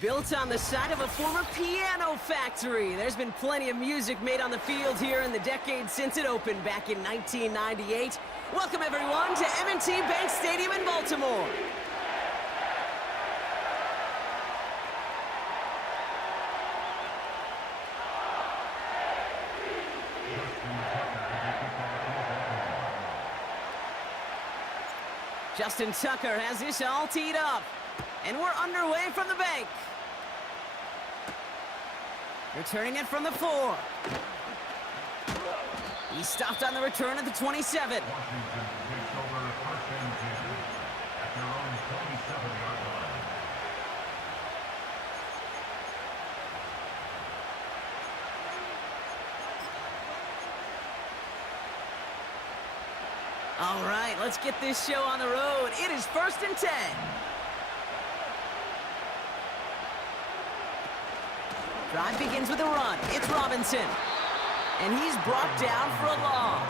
Built on the side of a former piano factory, there's been plenty of music made on the field here in the decade since it opened back in 1998. Welcome, everyone, to M&T Bank Stadium in Baltimore. Justin Tucker has this all teed up. And we're underway from the bank. Returning it from the 4. He's stopped on the return at the 27. All right, let's get this show on the road. It is 1st and 10. Drive begins with a run. It's Robinson. And he's brought down for a loss.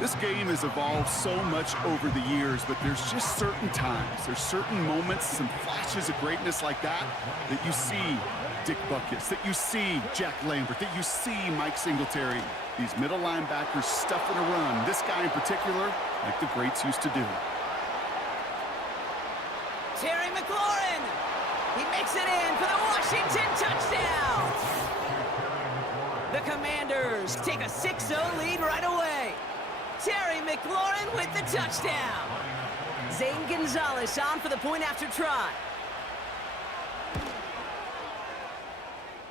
This game has evolved so much over the years, but there's just certain times, there's certain moments, some flashes of greatness like that you see Dick Butkus, that you see Jack Lambert, that you see Mike Singletary. These middle linebackers stuffing a run. This guy in particular, like the greats used to do. Terry McLaurin. He makes it in for the Washington touchdown. The Commanders take a 6-0 lead right away. Terry McLaurin with the touchdown. Zane Gonzalez on for the point after try.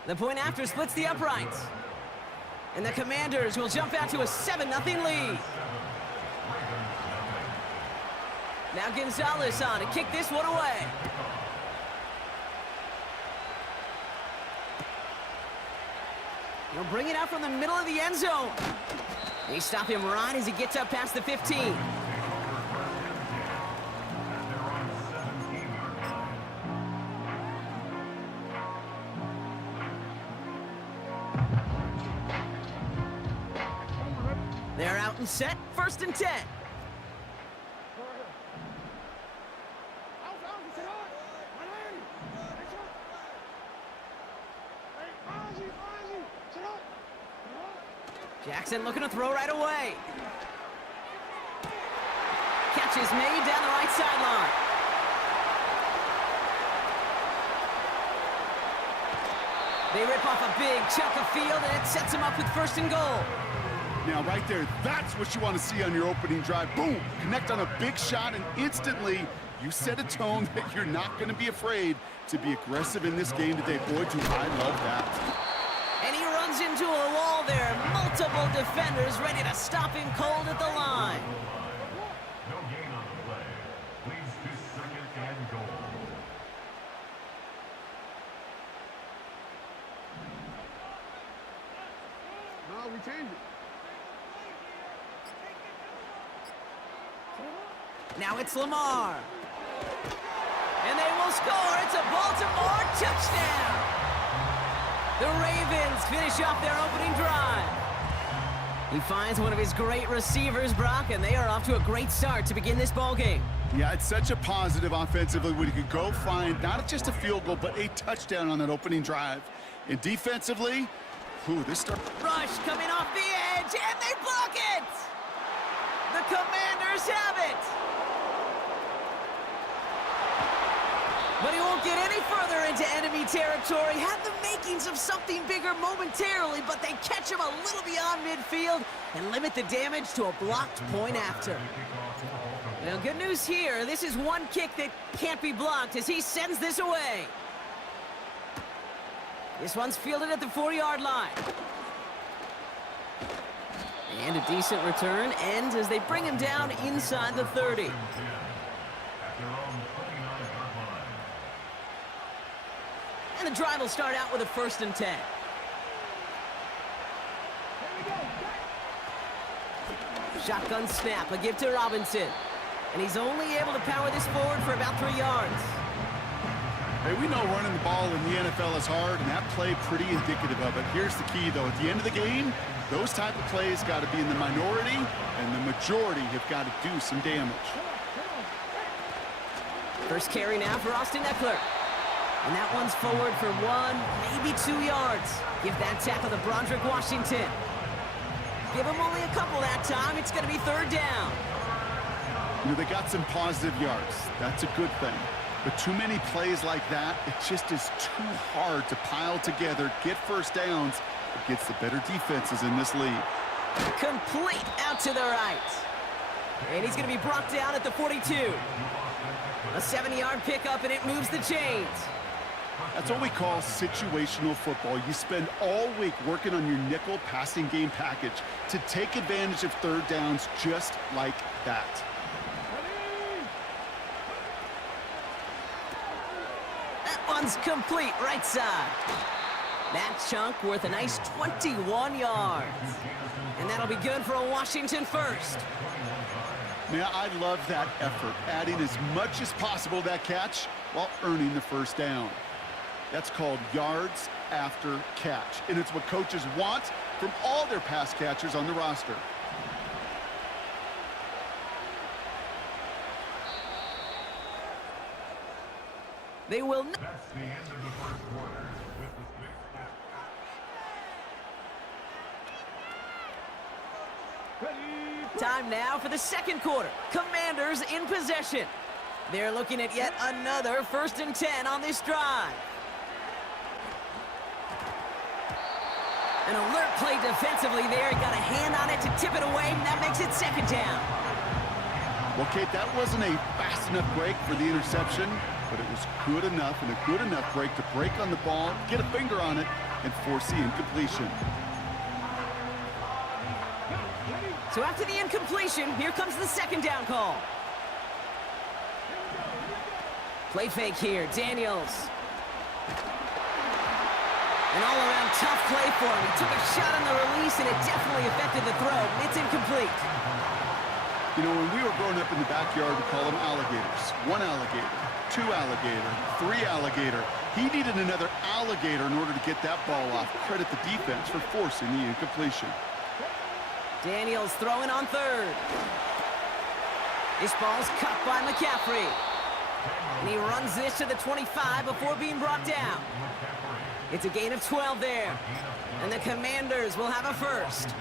The point after splits the uprights. And the Commanders will jump out to a 7-0 lead. Now Gonzalez on to kick this one away. He'll bring it out from the middle of the end zone. They stop him right as he gets up past the 15. They're out and set, 1st and 10. Jackson looking to throw right away. Catch is made down the right sideline. They rip off a big chunk of field, and it sets them up with 1st and goal. Now, right there, that's what you want to see on your opening drive. Boom! Connect on a big shot, and instantly you set a tone that you're not going to be afraid to be aggressive in this game today. Boy, do I love that. And he runs into a wall there. Multiple defenders ready to stop him cold at the line. No gain on the play. Leads to 2nd and goal. No, we changed it. Now it's Lamar. And they will score. It's a Baltimore touchdown. The Ravens finish off their opening drive. He finds one of his great receivers, Brock, and they are off to a great start to begin this ballgame. Yeah, it's such a positive offensively when you could go find not just a field goal, but a touchdown on that opening drive. And defensively, this start. Rush coming off the edge, and they block it! The Commanders have it! But he won't get any further into enemy territory. Had the makings of something bigger momentarily, but they catch him a little beyond midfield and limit the damage to a blocked point after. Now, good news here. This is one kick that can't be blocked as he sends this away. This one's fielded at the 4-yard line. And a decent return ends as they bring him down inside the 30. And the drive will start out with a 1st and 10. Shotgun snap, a give to Robinson. And he's only able to power this forward for about 3 yards. Hey, we know running the ball in the NFL is hard, and that play pretty indicative of it. Here's the key, though. At the end of the game, those type of plays got to be in the minority, and the majority have got to do some damage. First carry now for Austin Eckler. And that one's forward for 1, maybe 2 yards. Give that tackle to Broderick Washington. Give him only a couple that time. It's going to be 3rd down. You know, they got some positive yards. That's a good thing. But too many plays like that, it just is too hard to pile together, get first downs against the better defenses in this league. Complete out to the right. And he's going to be brought down at the 42. A 7-yard pickup, and it moves the chains. That's what we call situational football. You spend all week working on your nickel passing game package to take advantage of 3rd downs just like that. That one's complete right side. That chunk worth a nice 21 yards. And that'll be good for a Washington first. Man, I love that effort, adding as much as possible to that catch while earning the first down. That's called yards after catch, and it's what coaches want from all their pass catchers on the roster. They will That's the end of the first quarter. With the time now for the 2nd quarter. Commanders in possession. They're looking at yet another 1st and 10 on this drive. An alert play defensively there. Got a hand on it to tip it away, and that makes it 2nd down. Well, Kate, that wasn't a fast enough break for the interception, but it was good enough and a good enough break to break on the ball, get a finger on it, and force the incompletion. So after the incompletion, here comes the 2nd down call. Play fake here, Daniels. An all-around tough play for him. He took a shot on the release, and it definitely affected the throw. It's incomplete. You know, when we were growing up in the backyard, we call them alligators. 1 alligator, 2 alligator, 3 alligator. He needed another alligator in order to get that ball off. Credit the defense for forcing the incompletion. Daniels throwing on 3rd. This ball's cut by McCaffrey. And he runs this to the 25 before being brought down. It's a gain of 12 there. And the Commanders will have a first.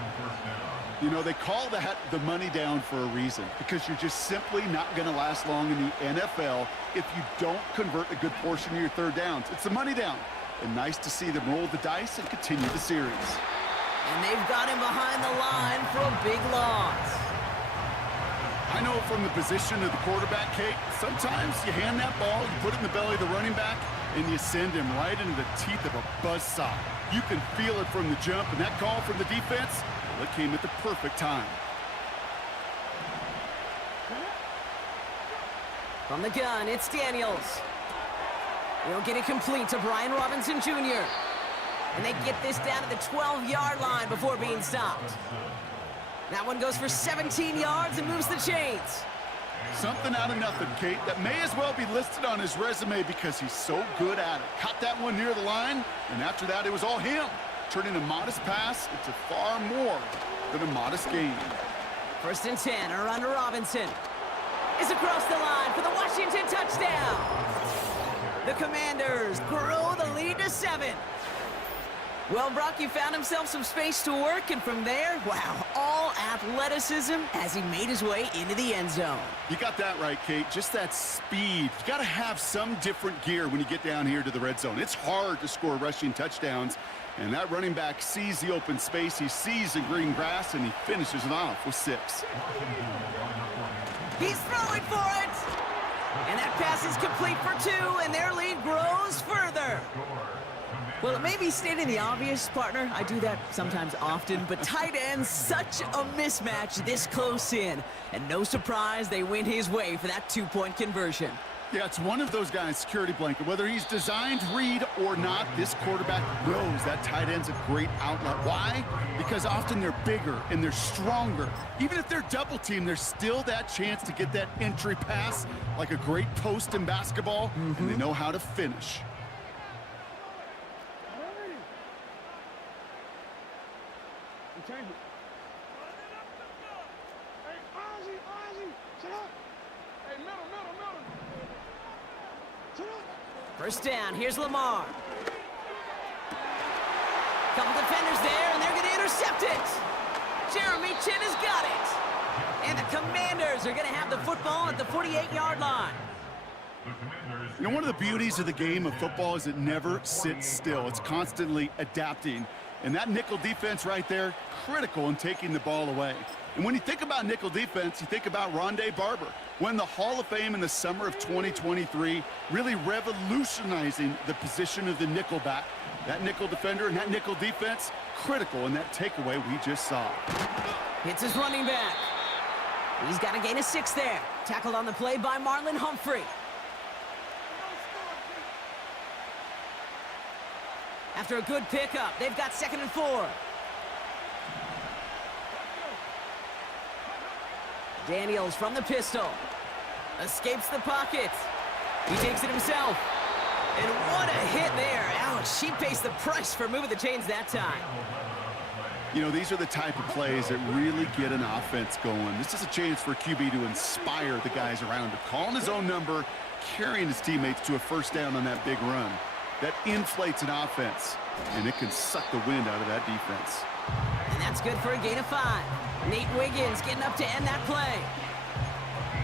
You know, they call that the money down for a reason, because you're just simply not going to last long in the NFL if you don't convert a good portion of your 3rd downs. It's the money down. And nice to see them roll the dice and continue the series. And they've got him behind the line for a big loss. I know from the position of the quarterback, Kate, sometimes you hand that ball, you put it in the belly of the running back, and you send him right into the teeth of a buzzsaw. You can feel it from the jump, and that call from the defense, well, it came at the perfect time. From the gun, it's Daniels. He'll get it complete to Brian Robinson Jr. And they get this down to the 12-yard line before being stopped. That one goes for 17 yards and moves the chains. Something out of nothing, Kate, that may as well be listed on his resume because he's so good at it. Caught that one near the line, and after that, it was all him. Turning a modest pass into far more than a modest gain. 1st and 10, a run to Robinson. Is across the line for the Washington touchdown. The Commanders grow the lead to 7. Well, Brock, he found himself some space to work, and from there, wow, all athleticism as he made his way into the end zone. You got that right, Kate. Just that speed. You got to have some different gear when you get down here to the red zone. It's hard to score rushing touchdowns, and that running back sees the open space, he sees the green grass, and he finishes it off with 6. He's throwing for it! And that pass is complete for 2, and their lead grows further. Well, it may be stating the obvious, partner. I do that sometimes often, but tight ends, such a mismatch this close in. And no surprise, they win his way for that 2-point conversion. Yeah, it's one of those guys, security blanket. Whether he's designed read or not, this quarterback knows that tight end's a great outlet. Why? Because often they're bigger and they're stronger. Even if they're double teamed, there's still that chance to get that entry pass like a great post in basketball, and they know how to finish. Change it. Hey, Ozzy, sit up. Hey, middle. Sit up. First down, here's Lamar. Couple defenders there, and they're going to intercept it. Jeremy Chin has got it. And the Commanders are going to have the football at the 48-yard line. You know, one of the beauties of the game of football is it never sits still. It's constantly adapting. And that nickel defense right there, critical in taking the ball away. And when you think about nickel defense, you think about Rondé Barber, won the Hall of Fame in the summer of 2023, really revolutionizing the position of the nickel back. That nickel defender and that nickel defense, critical in that takeaway we just saw. Hits his running back. He's got a gain of 6 there. Tackled on the play by Marlon Humphrey. After a good pickup, they've got 2nd and 4. Daniels from the pistol. Escapes the pocket. He takes it himself. And what a hit there. Ouch, she pays the price for moving the chains that time. You know, these are the type of plays that really get an offense going. This is a chance for QB to inspire the guys around him. Calling his own number, carrying his teammates to a first down on that big run. That inflates an offense, and it can suck the wind out of that defense. And that's good for a gain of 5. Nate Wiggins getting up to end that play.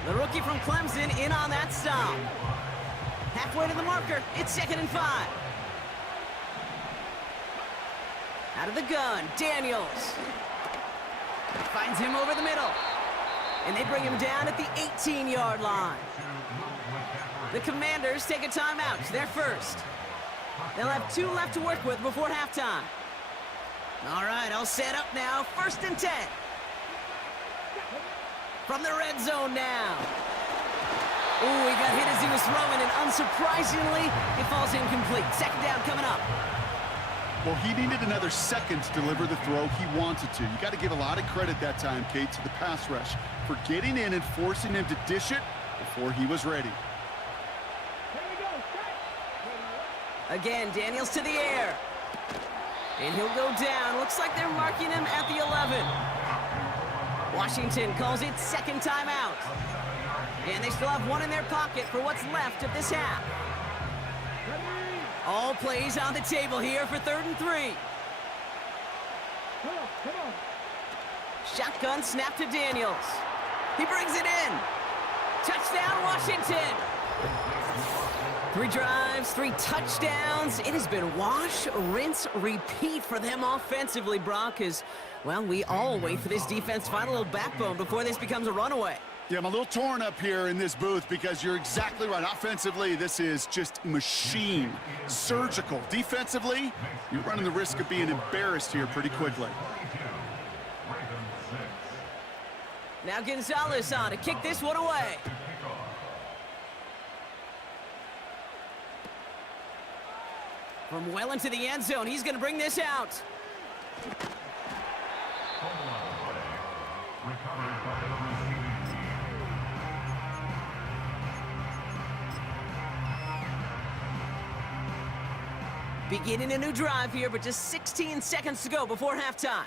The rookie from Clemson in on that stop. Halfway to the marker, it's 2nd and 5. Out of the gun, Daniels. Finds him over the middle. And they bring him down at the 18-yard line. The Commanders take a timeout. They're first. They'll have 2 left to work with before halftime. All right, all set up now. 1st and 10. From the red zone now. Ooh, he got hit as he was throwing, and unsurprisingly, it falls incomplete. 2nd down coming up. Well, he needed another second to deliver the throw he wanted to. You got to give a lot of credit that time, Kate, to the pass rush for getting in and forcing him to dish it before he was ready. Again, Daniels to the air. And he'll go down. Looks like they're marking him at the 11. Washington calls it 2nd timeout. And they still have 1 in their pocket for what's left of this half. All plays on the table here for 3rd and 3. Come on. Shotgun snap to Daniels. He brings it in. Touchdown, Washington. 3 drives, 3 touchdowns. It has been wash, rinse, repeat for them offensively, Brock, as, well, we all wait for this defense to find a little backbone before this becomes a runaway. Yeah, I'm a little torn up here in this booth because you're exactly right. Offensively, this is just machine, surgical. Defensively, you're running the risk of being embarrassed here pretty quickly. Now Gonzalez on to kick this one away. From well into the end zone, he's going to bring this out. Beginning a new drive here, but just 16 seconds to go before halftime.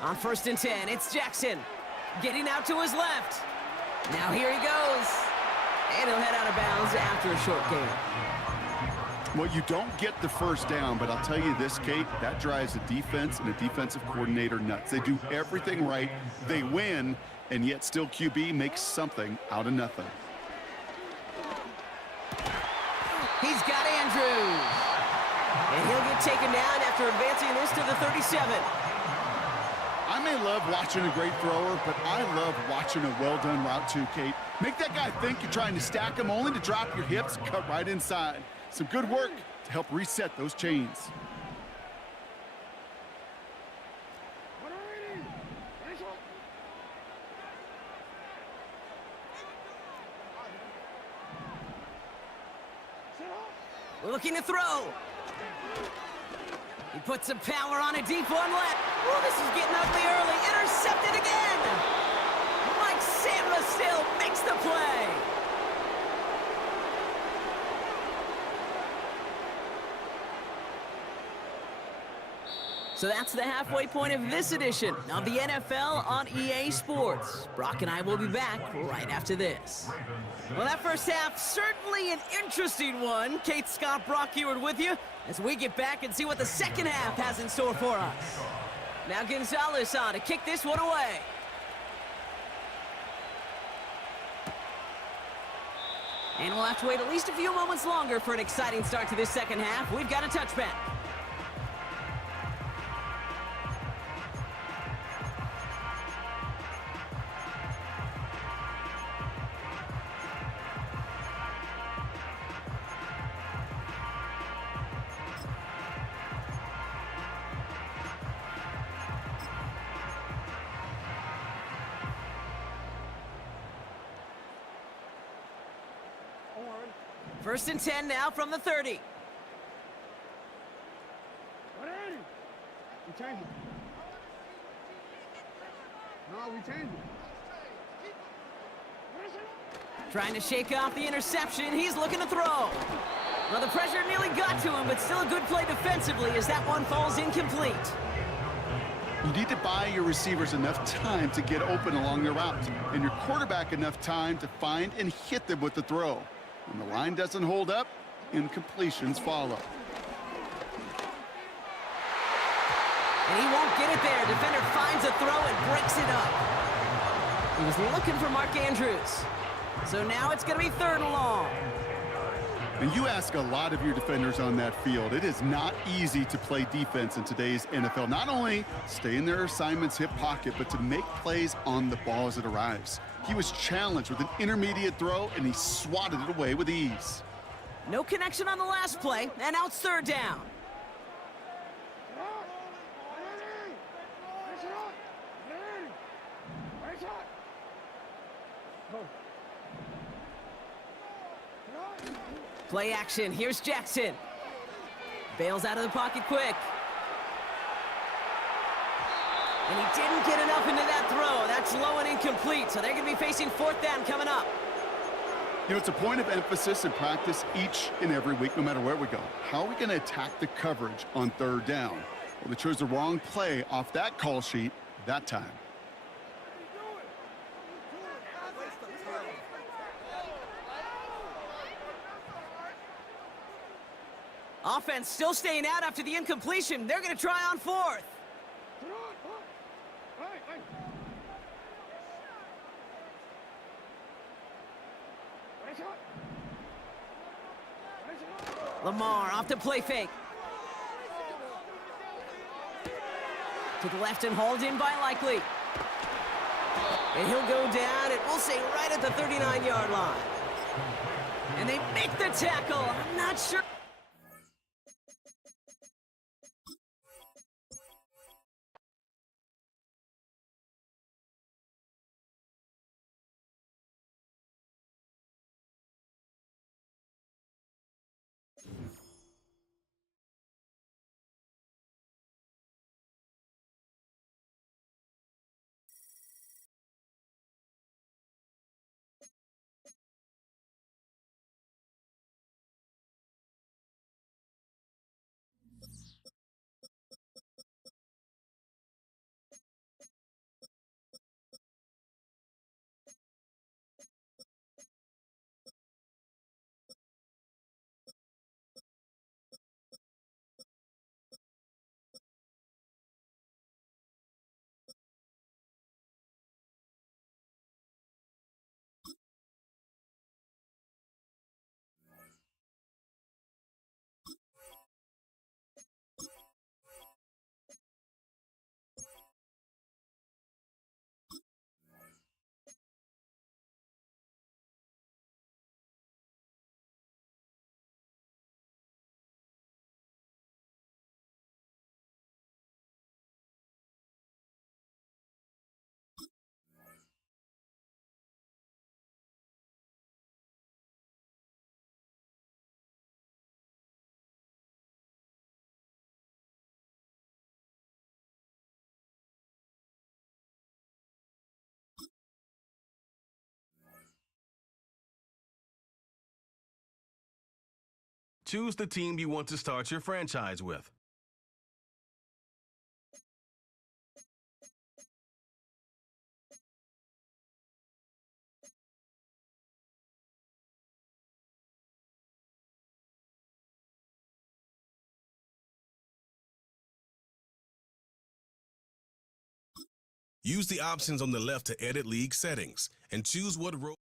On 1st and 10, it's Jackson. Getting out to his left. Now here he goes. And he'll head out of bounds after a short gain. Well, you don't get the first down, but I'll tell you this, Kate, that drives a defense and a defensive coordinator nuts. They do everything right, they win, and yet still QB makes something out of nothing. He's got Andrews. And he'll get taken down after advancing this to the 37. I may love watching a great thrower, but I love watching a well-done route too, Kate. Make that guy think you're trying to stack him, only to drop your hips and cut right inside. Some good work to help reset those chains. Looking to throw. He puts some power on a deep one left. Oh, this is getting ugly early. Intercepted again. Mike Samuel makes the play. So that's the halfway point of this edition of the NFL on EA Sports. Brock and I will be back right after this. Well, that first half, certainly an interesting one. Kate, Scott, Brock here with you as we get back and see what the second half has in store for us. Now Gonzalez on to kick this one away. And we'll have to wait at least a few moments longer for an exciting start to this second half. We've got a touchback. First and 10 now from the 30. We change it. No, we change it. Trying to shake off the interception. He's looking to throw. Well, the pressure nearly got to him, but still a good play defensively as that one falls incomplete. You need to buy your receivers enough time to get open along their route, and your quarterback enough time to find and hit them with the throw. When the line doesn't hold up, incompletions follow. And he won't get it there. Defender finds a throw and breaks it up. He was looking for Mark Andrews. So now it's going to be 3rd and long. And you ask a lot of your defenders on that field. It is not easy to play defense in today's NFL. Not only stay in their assignment's hip pocket, but to make plays on the ball as it arrives. He was challenged with an intermediate throw, and he swatted it away with ease. No connection on the last play, and now it's 3rd down. Play action. Here's Jackson. Bails out of the pocket quick. And he didn't get enough into that throw. That's low and incomplete, so they're going to be facing 4th down coming up. You know, it's a point of emphasis in practice each and every week, no matter where we go. How are we going to attack the coverage on 3rd down? Well, they chose the wrong play off that call sheet that time. Offense still staying out after the incompletion. They're going to try on 4th. Lamar off to play fake. To the left and hauled in by Likely. And he'll go down, and we'll say right at the 39-yard line. And they make the tackle. I'm not sure. Choose the team you want to start your franchise with. Use the options on the left to edit league settings and choose what role.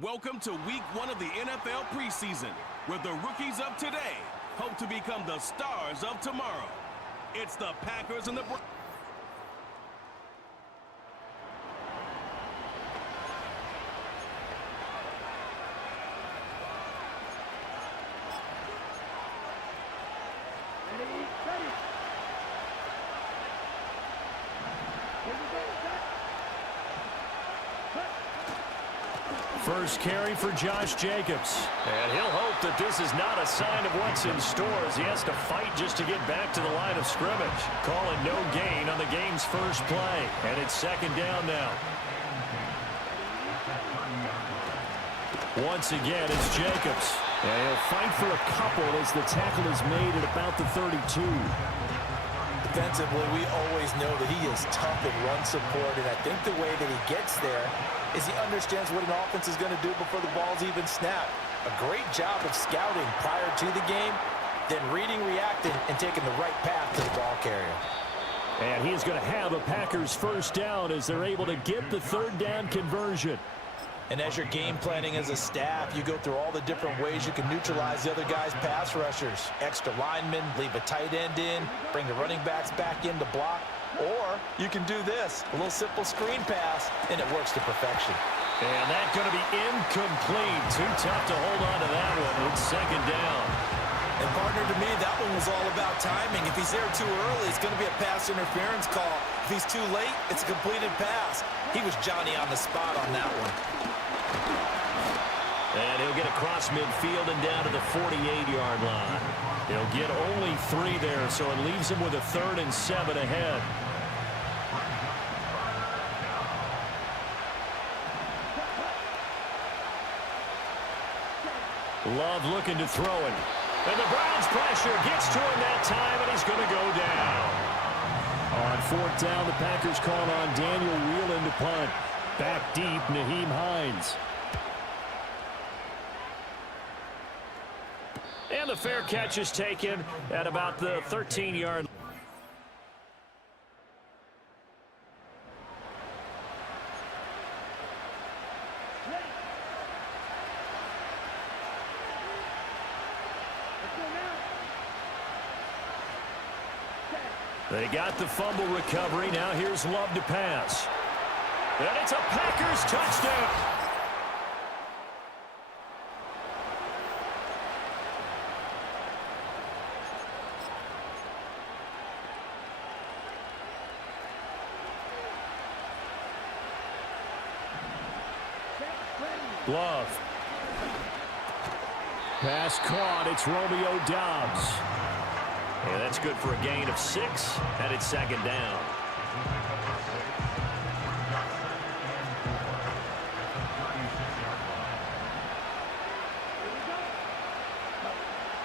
Welcome to week 1 of the NFL preseason, where the rookies of today hope to become the stars of tomorrow. It's the Packers and the First carry for Josh Jacobs. And he'll hope that this is not a sign of what's in store as he has to fight just to get back to the line of scrimmage. Call it no gain on the game's first play. And it's second down now. Once again, it's Jacobs. And he'll fight for a couple as the tackle is made at about the 32. Defensively, we always know that he is tough in run support, and I think the way that he gets there is he understands what an offense is going to do before the ball's even snapped. A great job of scouting prior to the game, then reading, reacting, and taking the right path to the ball carrier. And he is going to have a Packers first down as they're able to get the third down conversion. And as you're game planning as a staff, you go through all the different ways you can neutralize the other guy's pass rushers. Extra linemen, leave a tight end in, bring the running backs back in to block. Or you can do this, a little simple screen pass, and it works to perfection. And that's going to be incomplete. Too tough to hold on to that one. It's second down. And partner, to me, that one was all about timing. If he's there too early, it's going to be a pass interference call. If he's too late, it's a completed pass. He was Johnny on the spot on that one. And he'll get across midfield and down to the 48-yard line. He'll get only 3 there, so it leaves him with a 3rd and 7 ahead. Love looking to throw it. And the Browns pressure gets to him that time, and he's going to go down. On 4th down, the Packers call on Daniel Whelan to punt. Back deep, Nyheim Hines. And the fair catch is taken at about the 13-yard line. They got the fumble recovery. Now here's Love to pass. And it's a Packers touchdown. Love. Pass caught. It's Romeo Doubs. Yeah, that's good for a gain of 6, and it's second down.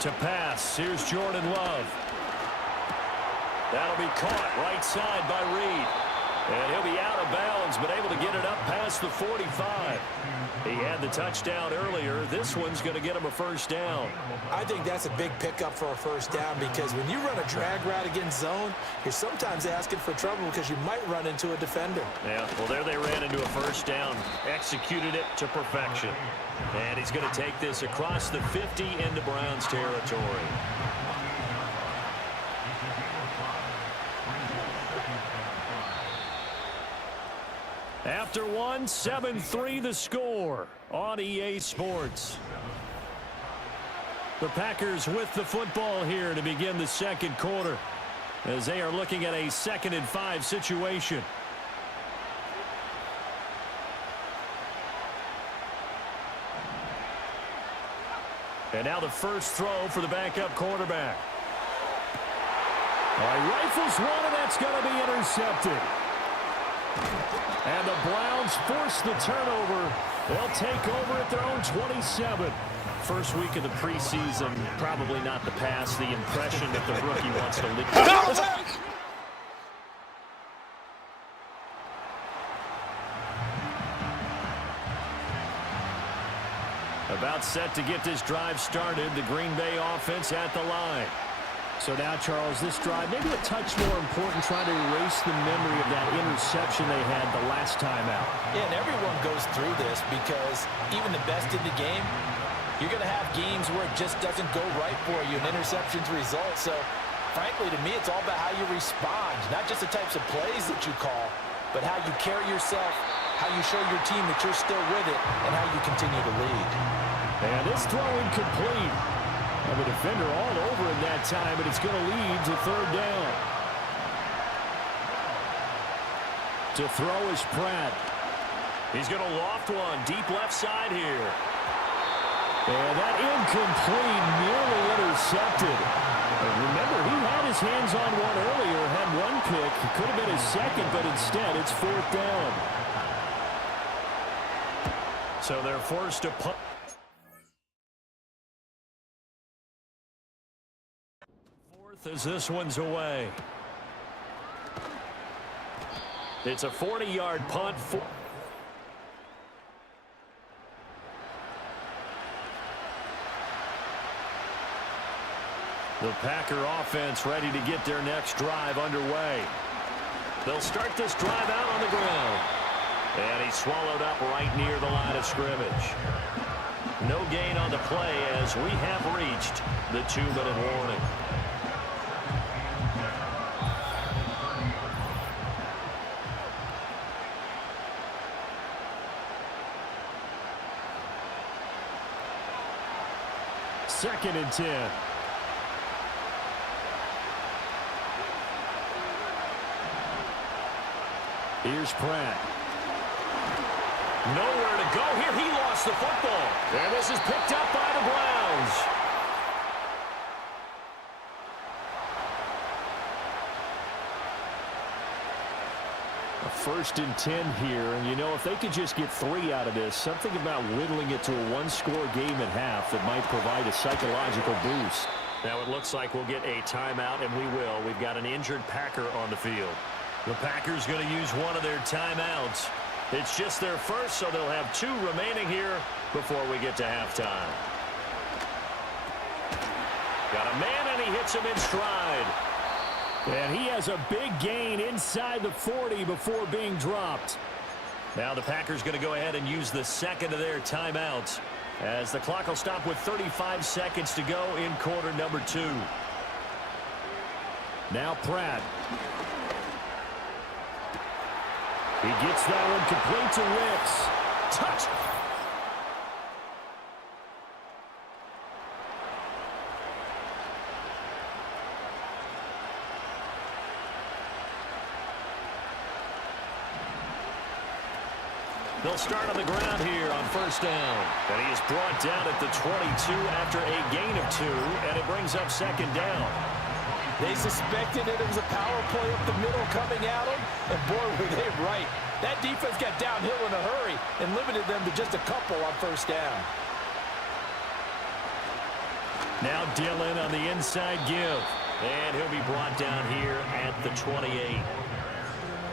To pass, here's Jordan Love. That'll be caught right side by Reed. And he'll be out of bounds, but able to get it up past the 45. He had the touchdown earlier. This one's going to get him a first down. I think that's a big pickup for a first down because when you run a drag route against zone, you're sometimes asking for trouble because you might run into a defender. Yeah, well, there they ran into a first down. Executed it to perfection. And he's going to take this across the 50 into Browns territory. After 1, 7-3 the score on EA Sports. The Packers with the football here to begin the second quarter as they are looking at a 2nd and 5 situation. And now the first throw for the backup quarterback. All right, rifles one, and that's going to be intercepted. And the Browns force the turnover. They'll take over at their own 27. First week of the preseason, probably not the pass, the impression that the rookie wants to lead. About set to get this drive started, the Green Bay offense at the line. So now, Charles, this drive maybe a touch more important, trying to erase the memory of that interception they had the last time out. Yeah, and everyone goes through this because even the best in the game, you're going to have games where it just doesn't go right for you, and interceptions result. So, frankly, to me, it's all about how you respond, not just the types of plays that you call, but how you carry yourself, how you show your team that you're still with it, and how you continue to lead. And this throw incomplete. And the defender all over him that time, but it's going to lead to 3rd down. To throw is Pratt. He's going to loft one deep left side here. And that incomplete, nearly intercepted. And remember, he had his hands on one earlier, had one pick. It could have been his second, but instead it's 4th down. So they're forced to punt. As this one's away. It's a 40-yard punt. The Packer offense ready to get their next drive underway. They'll start this drive out on the ground. And he's swallowed up right near the line of scrimmage. No gain on the play as we have reached the 2-minute warning. 2nd and 10. Here's Pratt. Nowhere to go here. He lost the football. And this is picked up by the Browns. A 1st and 10 here. And, you know, if they could just get 3 out of this, something about whittling it to a one-score game at half that might provide a psychological boost. Now it looks like we'll get a timeout, and we will. We've got an injured Packer on the field. The Packers going to use one of their timeouts. It's just their first, so they'll have 2 remaining here before we get to halftime. Got a man, and he hits him in stride. And he has a big gain inside the 40 before being dropped. Now the Packers going to go ahead and use the 2nd of their timeouts, as the clock will stop with 35 seconds to go in quarter number 2. Now Pratt. He gets that one complete to Ricks. Touch. They'll start on the ground here on 1st down. And he is brought down at the 22 after a gain of 2, and it brings up 2nd down. They suspected that it was a power play up the middle coming at them, and boy, were they right. That defense got downhill in a hurry and limited them to just a couple on 1st down. Now Dillon on the inside give, and he'll be brought down here at the 28.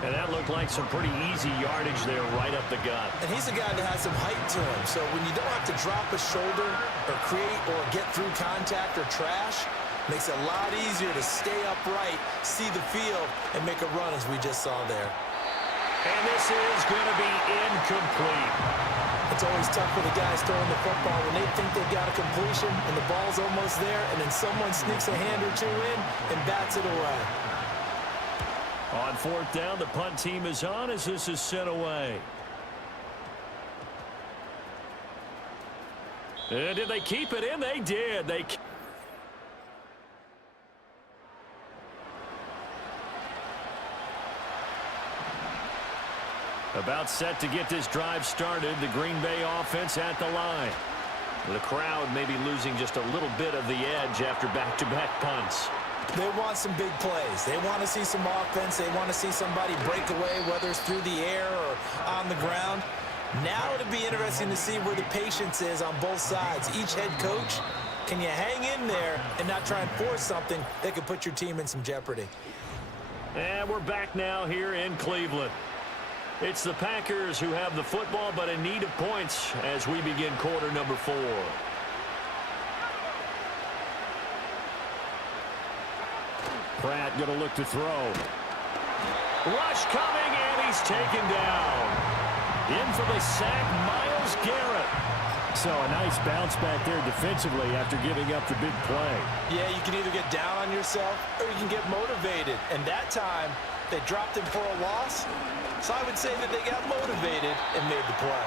And that looked like some pretty easy yardage there right up the gut. And he's a guy that has some height to him, so when you don't have to drop a shoulder or create or get through contact or trash, makes it a lot easier to stay upright, see the field, and make a run as we just saw there. And this is going to be incomplete. It's always tough for the guys throwing the football when they think they've got a completion and the ball's almost there, and then someone sneaks a hand or 2 in and bats it away. On 4th down, the punt team is on as this is sent away. And did they keep it in? They did. About set to get this drive started, the Green Bay offense at the line. The crowd may be losing just a little bit of the edge after back-to-back punts. They want some big plays. They want to see some offense. They want to see somebody break away, whether it's through the air or on the ground. Now it'll be interesting to see where the patience is on both sides. Each head coach, can you hang in there and not try and force something that could put your team in some jeopardy? And we're back now here in Cleveland. It's the Packers who have the football, but in need of points as we begin quarter number 4. Pratt going to look to throw. Rush coming, and he's taken down. In for the sack, Myles Garrett. So a nice bounce back there defensively after giving up the big play. Yeah, you can either get down on yourself or you can get motivated. And that time, they dropped him for a loss. So I would say that they got motivated and made the play.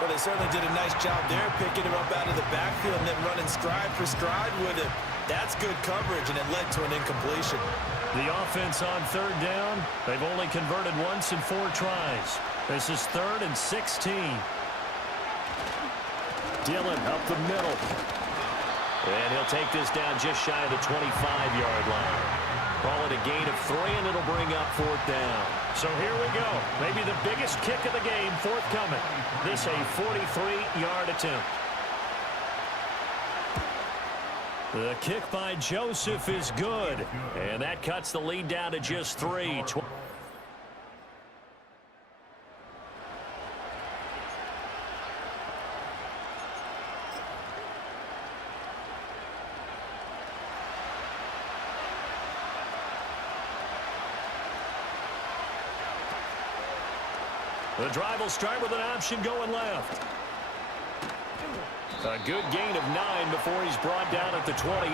Well, they certainly did a nice job there, picking him up out of the backfield and then running stride for stride with him. That's good coverage, and it led to an incompletion. The offense on 3rd down, they've only converted once in 4 tries. This is 3rd and 16. Dillon up the middle. And he'll take this down just shy of the 25-yard line. Call it a gain of 3, and it'll bring up 4th down. So here we go. Maybe the biggest kick of the game forthcoming. This a 43-yard attempt. The kick by Joseph is good. And that cuts the lead down to just 3. The drive will start with an option going left. A good gain of 9 before he's brought down at the 28.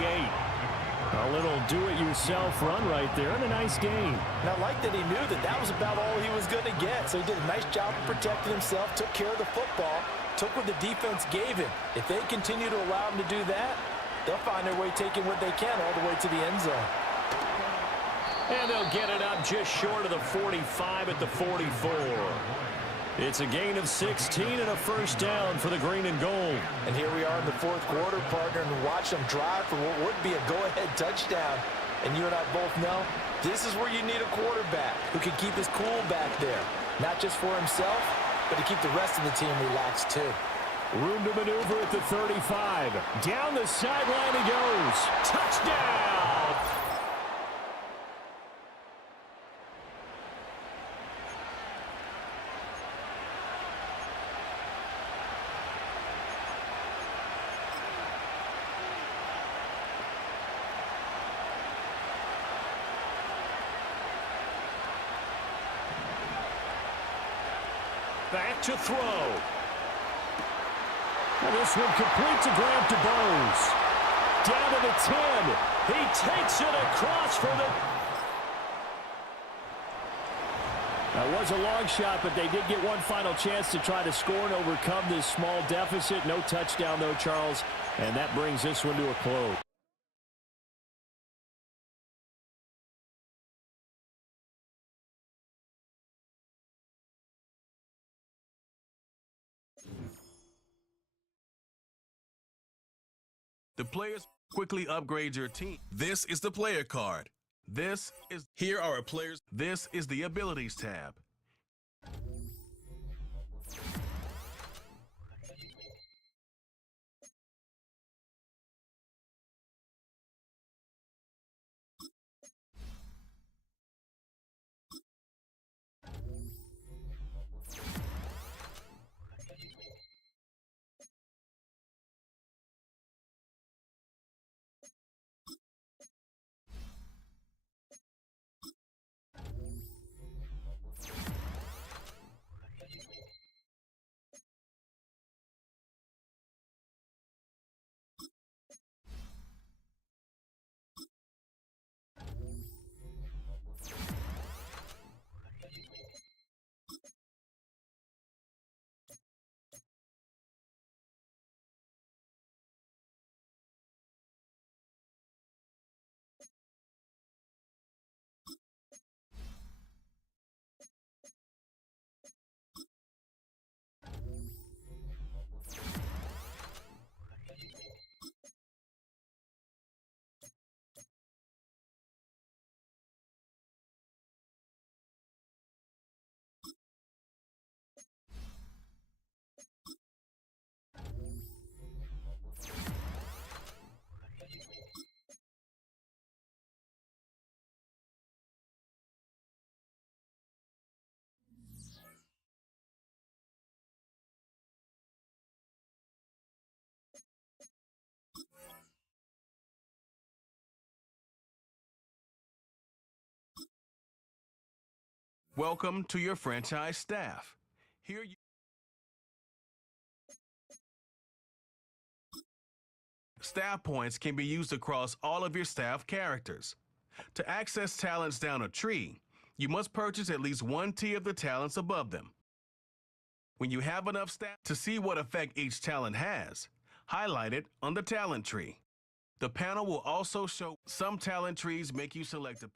A little do-it-yourself run right there, and a nice gain. And I like that he knew that that was about all he was going to get. So he did a nice job of protecting himself, took care of the football, took what the defense gave him. If they continue to allow him to do that, they'll find their way taking what they can all the way to the end zone. And they'll get it up just short of the 45 at the 44. It's a gain of 16 and a first down for the green and gold. And here we are in the fourth quarter, partner, and watch them drive for what would be a go-ahead touchdown. And you and I both know this is where you need a quarterback who can keep his cool back there. Not just for himself, but to keep the rest of the team relaxed too. Room to maneuver at the 35. Down the sideline he goes. Touchdown! Back to throw. And this one complete to grab to Bowes. Down to the 10. He takes it across for the... That was a long shot, but they did get one final chance to try to score and overcome this small deficit. No touchdown, though, Charles. And that brings this one to a close. The players quickly upgrade your team. This is the player card. Here are our players. This is the abilities tab. Welcome to your franchise staff. Here you Staff points can be used across all of your staff characters. To access talents down a tree, you must purchase at least one tier of the talents above them. When you have enough staff to see what effect each talent has, highlight it on the talent tree. The panel will also show some talent trees make you select a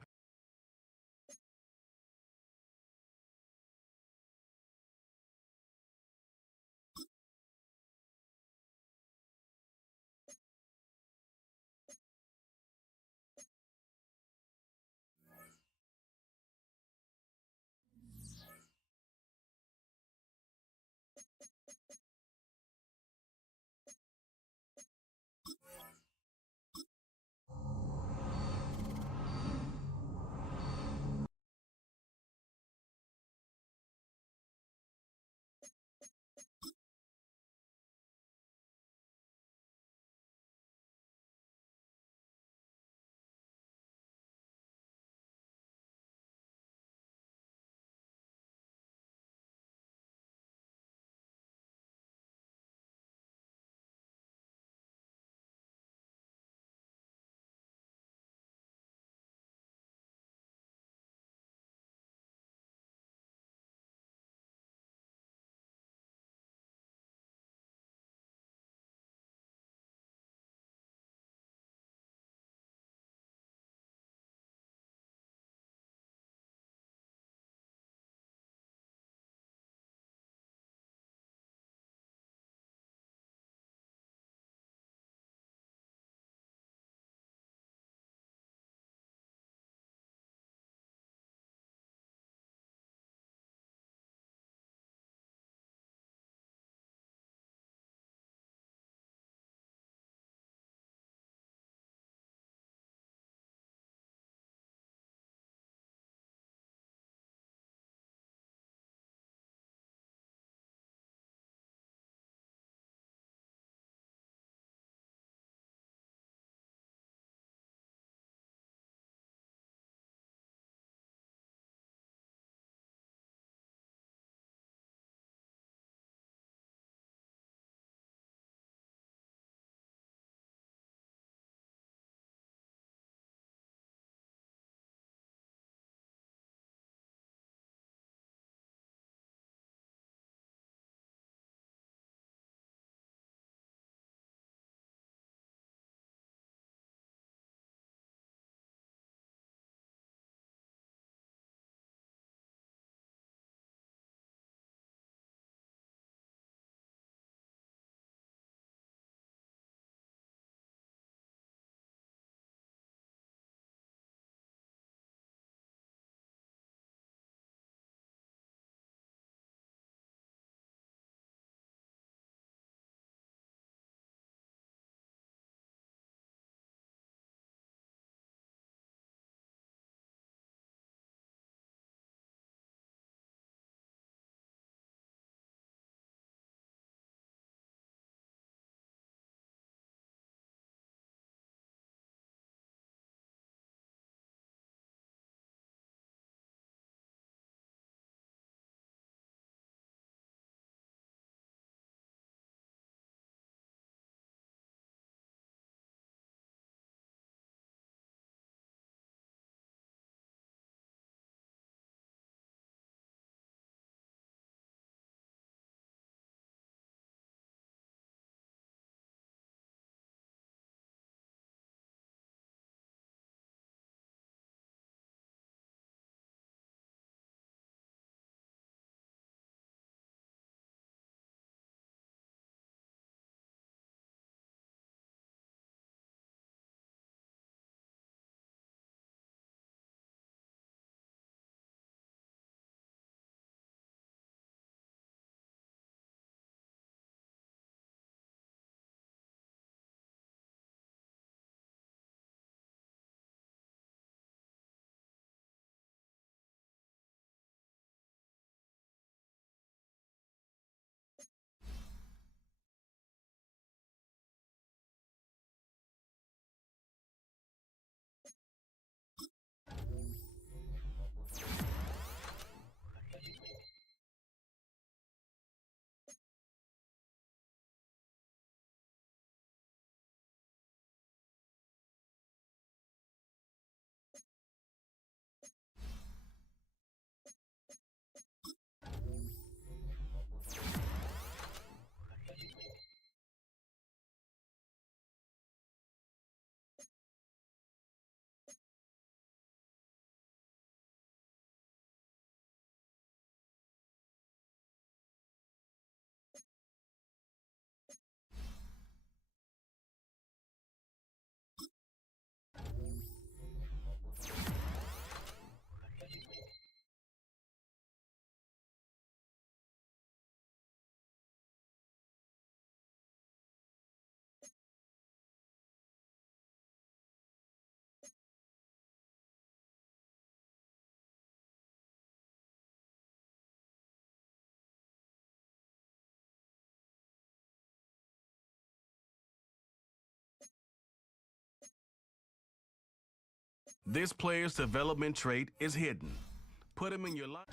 This player's development trait is hidden. Put him in your line.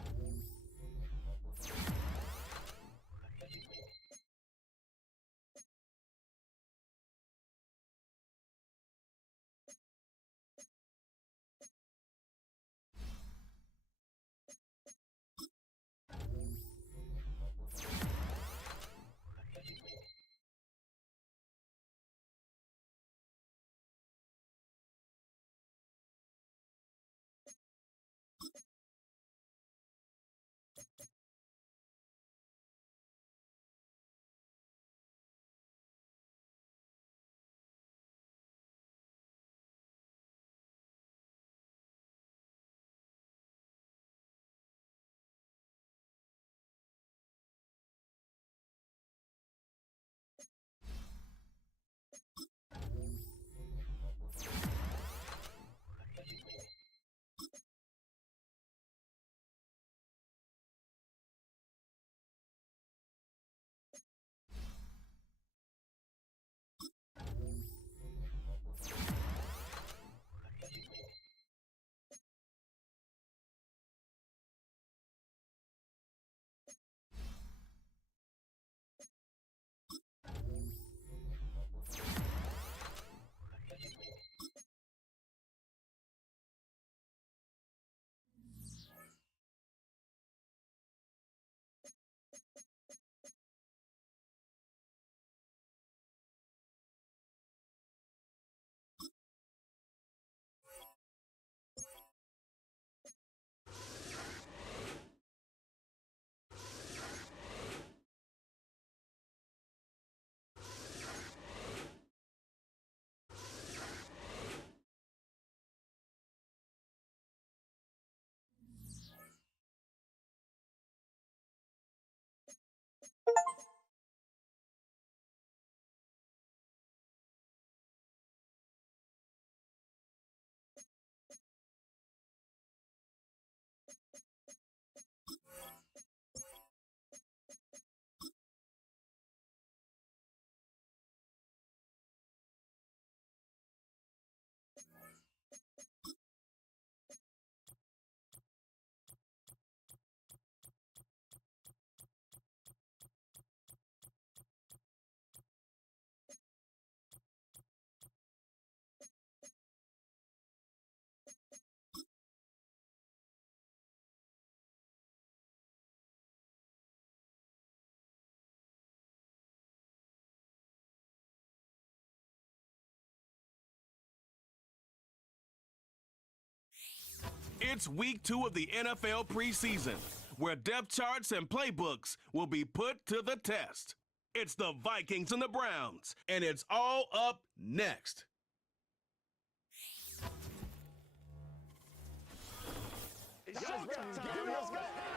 It's week 2 of the NFL preseason, where depth charts and playbooks will be put to the test. It's the Vikings and the Browns, and it's all up next.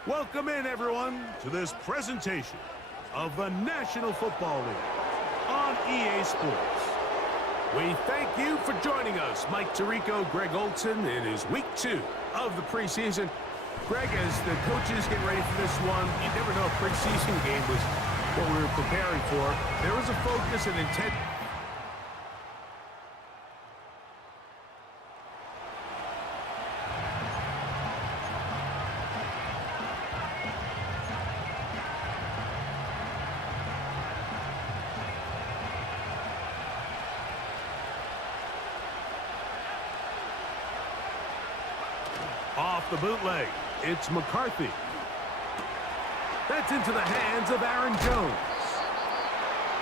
Welcome in, everyone, to this presentation of the National Football League on EA Sports. We thank you for joining us, Mike Tirico, Greg Olson. It is week 2 of the preseason. Greg, as the coaches get ready for this one, you never know if preseason game was what we were preparing for. There was a focus and intent. Off the bootleg, it's McCarthy. That's into the hands of Aaron Jones.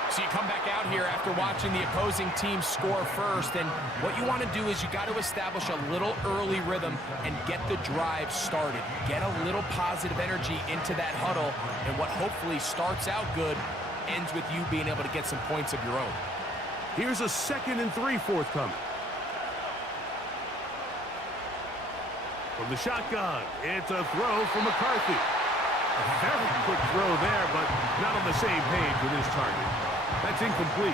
So you come back out here after watching the opposing team score first, and what you want to do is you got to establish a little early rhythm and get the drive started. Get a little positive energy into that huddle, and what hopefully starts out good ends with you being able to get some points of your own. Here's a 2nd and 3 forthcoming. From the shotgun, it's a throw from McCarthy. A very quick throw there, but not on the same page with his target. That's incomplete.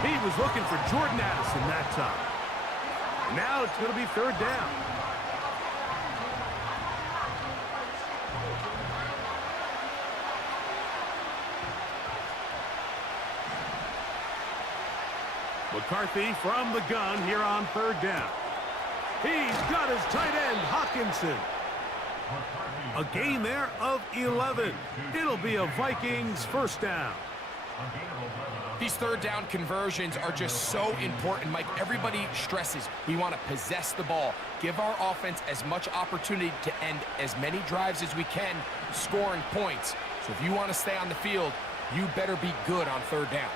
He was looking for Jordan Addison that time. Now it's going to be 3rd down. McCarthy from the gun here on 3rd down. He's got his tight end, Hawkinson. A gain there of 11. It'll be a Vikings first down. These third down conversions are just so important, Mike. Everybody stresses we want to possess the ball, give our offense as much opportunity to end as many drives as we can, scoring points. So if you want to stay on the field, you better be good on third down.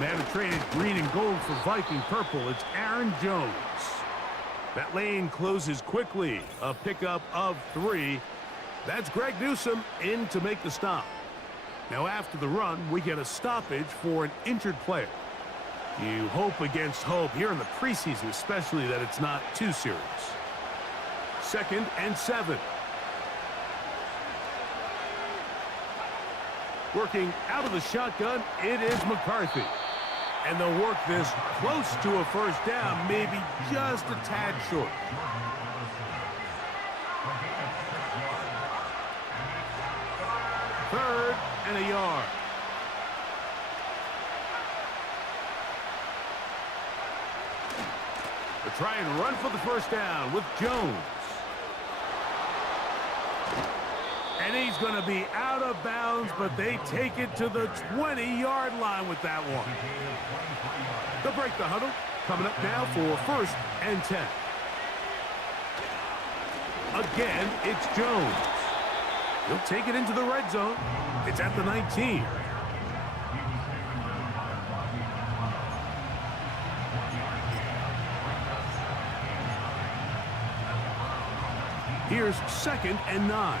Madden traded green and gold for Viking purple. It's Aaron Jones. That lane closes quickly. A pickup of 3. That's Greg Newsome in to make the stop. Now after the run, we get a stoppage for an injured player. You hope against hope here in the preseason, especially that it's not too serious. 2nd and 7. Working out of the shotgun, it is McCarthy. And they'll work this close to a first down, maybe just a tad short. 3rd and a yard. They'll try and run for the first down with Jones. And he's going to be out of bounds, but they take it to the 20-yard line with that one. They'll break the huddle. Coming up now for 1st and 10. Again, it's Jones. He'll take it into the red zone. It's at the 19. Here's 2nd and 9.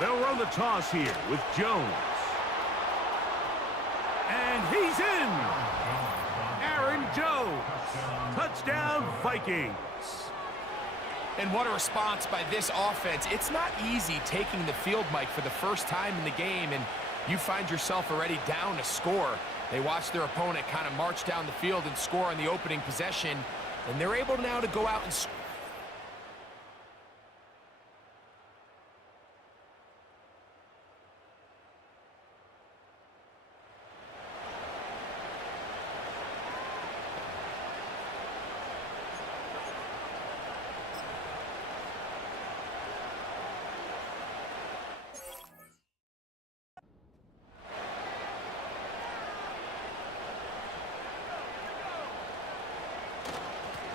They'll run the toss here with Jones. And he's in! Aaron Jones. Touchdown, Vikings. And what a response by this offense. It's not easy taking the field, Mike, for the first time in the game, and you find yourself already down a score. They watch their opponent kind of march down the field and score on the opening possession, and they're able now to go out and score.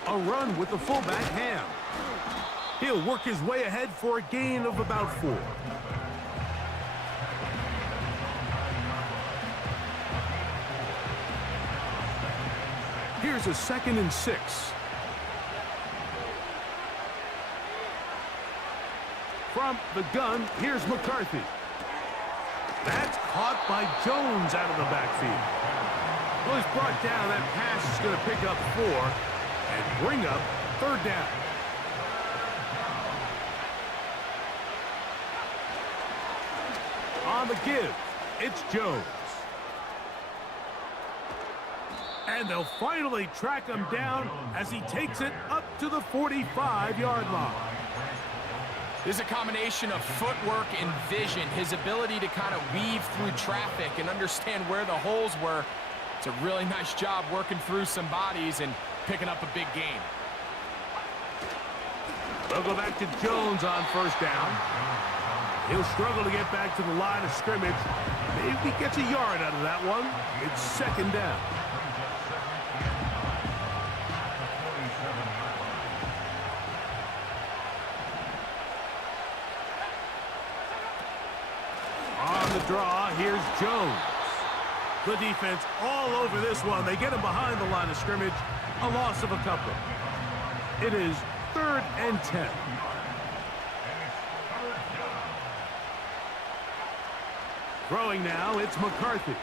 A run with the fullback, Ham. He'll work his way ahead for a gain of about 4. Here's a 2nd and 6. From the gun, here's McCarthy. That's caught by Jones out of the backfield. Well, he's brought down. That pass is going to pick up 4. And bring up 3rd down. On the give, it's Jones. And they'll finally track him down as he takes it up to the 45-yard line. There's a combination of footwork and vision, his ability to kind of weave through traffic and understand where the holes were. It's a really nice job working through some bodies and picking up a big gain. They'll go back to Jones on first down. He'll struggle to get back to the line of scrimmage. Maybe he gets a yard out of that one. It's 2nd down. On the draw, here's Jones. The defense all over this one. They get him behind the line of scrimmage. A loss of a couple. It is 3rd and 10. Throwing now, it's McCarthy.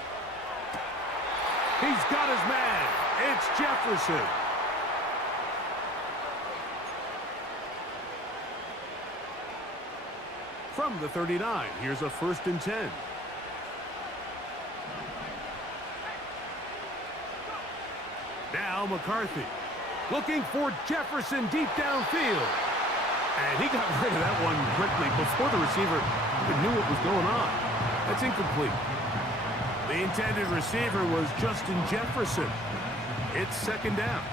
He's got his man. It's Jefferson. From the 39, here's a 1st and 10. Now McCarthy looking for Jefferson deep downfield. And he got rid of that one quickly before the receiver even knew what was going on. That's incomplete. The intended receiver was Justin Jefferson. It's second down.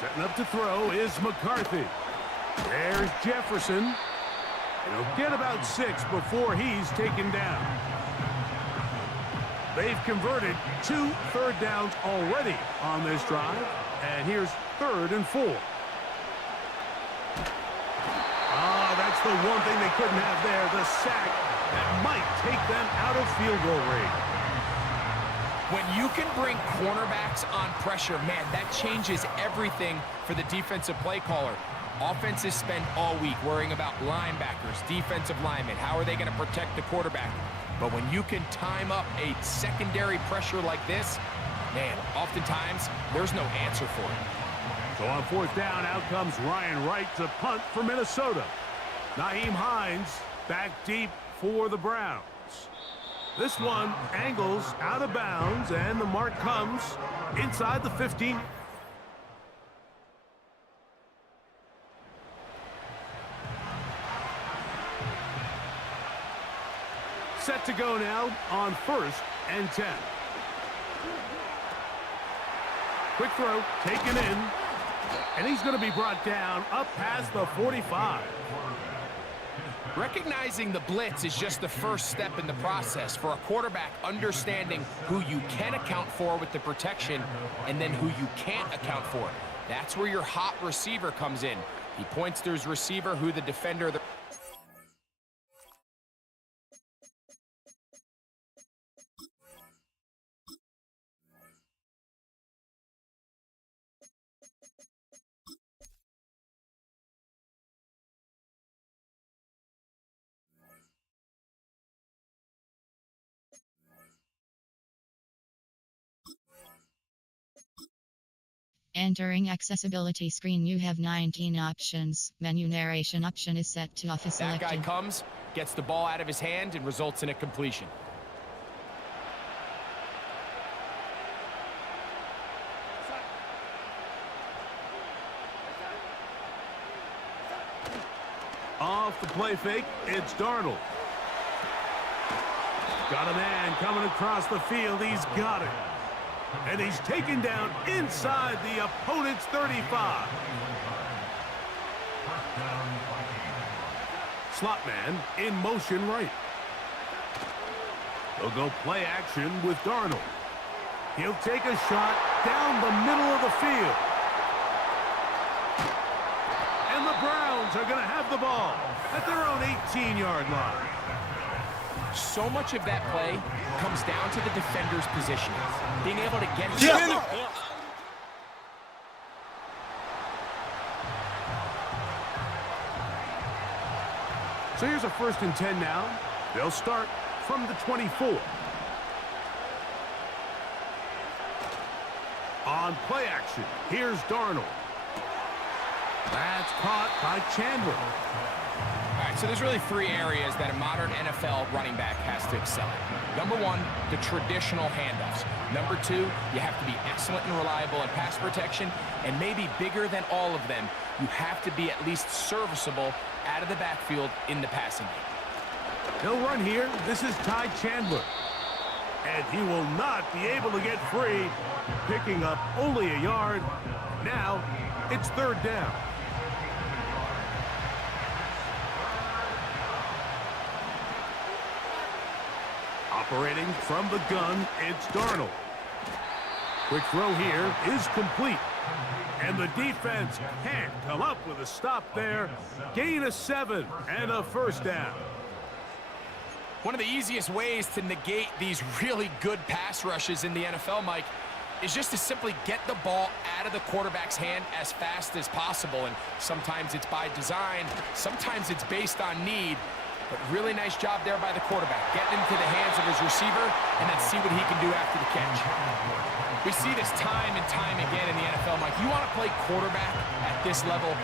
Setting up to throw is McCarthy. There's Jefferson. He'll get about 6 before he's taken down. They've converted 2 third downs already on this drive. And here's 3rd and 4. That's the one thing they couldn't have there, the sack that might take them out of field goal range. When you can bring cornerbacks on pressure, man, that changes everything for the defensive play caller. Offenses spend all week worrying about linebackers, defensive linemen. How are they going to protect the quarterback? But when you can time up a secondary pressure like this, man, oftentimes there's no answer for it. So on 4th down, out comes Ryan Wright to punt for Minnesota. Nyheim Hines back deep for the Browns. This one angles out of bounds, and the mark comes inside the 15. Set to go now on 1st and 10. Quick throw, taken in, and he's going to be brought down up past the 45. Recognizing the blitz is just the first step in the process for a quarterback, understanding who you can account for with the protection and then who you can't account for. That's where your hot receiver comes in. He points to his receiver, who the defender... Entering accessibility screen, you have 19 options. Menu narration option is set to office That selected. guy comes, gets the ball out of his hand, and results in a completion. Off the play fake, it's Darnold. Got a man coming across the field. He's got it. And he's taken down inside the opponent's 35. Slot man in motion right. They'll go play action with Darnold. He'll take a shot down the middle of the field. And the Browns are going to have the ball at their own 18-yard line. So much of that play comes down to the defender's positioning. Being able to get... So here's a 1st and 10 now. They'll start from the 24. On play action, here's Darnold. That's caught by Chandler. All right, so there's really 3 areas that a modern NFL running back has to excel in. Number 1, the traditional handoffs. Number 2, you have to be excellent and reliable in pass protection. And maybe bigger than all of them, you have to be at least serviceable out of the backfield in the passing game. He'll run here. This is Ty Chandler. And he will not be able to get free, picking up only a yard. Now, it's 3rd down. Operating from the gun, it's Darnold. Quick throw here is complete. And the defense can't come up with a stop there. Gain of 7 and a 1st down. One of the easiest ways to negate these really good pass rushes in the NFL, Mike, is just to simply get the ball out of the quarterback's hand as fast as possible. And sometimes it's by design, sometimes it's based on need. But really nice job there by the quarterback, getting into the hands of his receiver and then see what he can do after the catch. We see this time and time again in the NFL, Mike. You want to play quarterback at this level,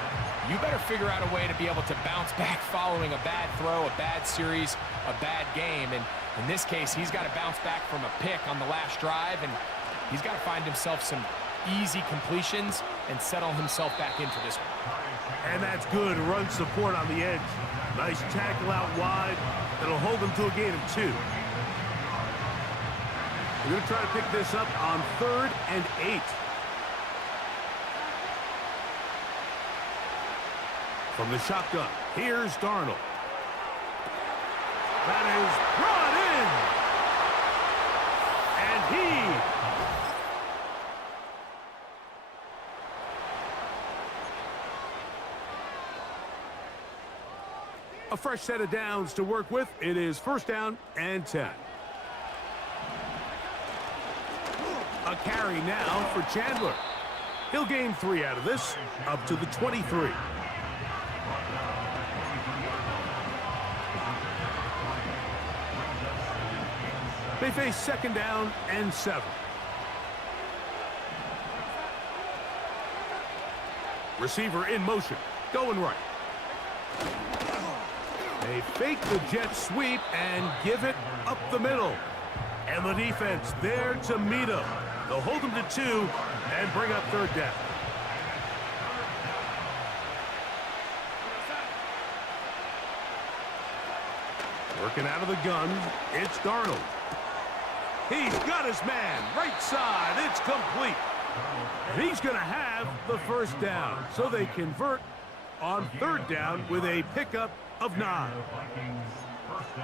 you better figure out a way to be able to bounce back following a bad throw, a bad series, a bad game. And in this case, he's got to bounce back from a pick on the last drive. And He's got to find himself some easy completions and settle himself back into this one. And that's good run support on the edge. Nice tackle out wide. That'll hold them to a gain of 2. We're going to try to pick this up on 3rd and 8. From the shotgun, here's Darnold. That is brought in. And he a fresh set of downs to work with. It is 1st down and 10. A carry now for Chandler. He'll gain 3 out of this, up to the 23. They face 2nd down and 7. Receiver in motion, going right. They fake the jet sweep and give it up the middle. And the defense there to meet him. They'll hold him to 2 and bring up 3rd down. Working out of the gun, it's Darnold. He's got his man, right side, it's complete. And he's going to have the 1st down. So they convert on 3rd down with a pickup of 9.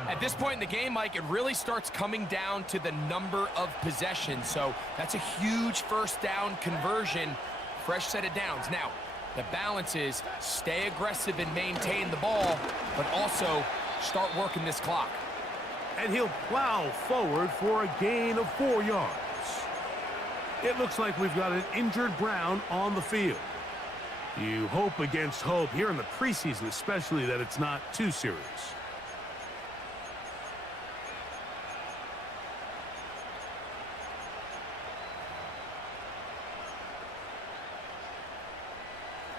At this point in the game, Mike, it really starts coming down to the number of possessions. So that's a huge 1st down conversion, fresh set of downs. Now, the balance is stay aggressive and maintain the ball, but also start working this clock. And he'll plow forward for a gain of 4 yards. It looks like we've got an injured Brown on the field. You hope against hope here in the preseason, especially, that it's not too serious.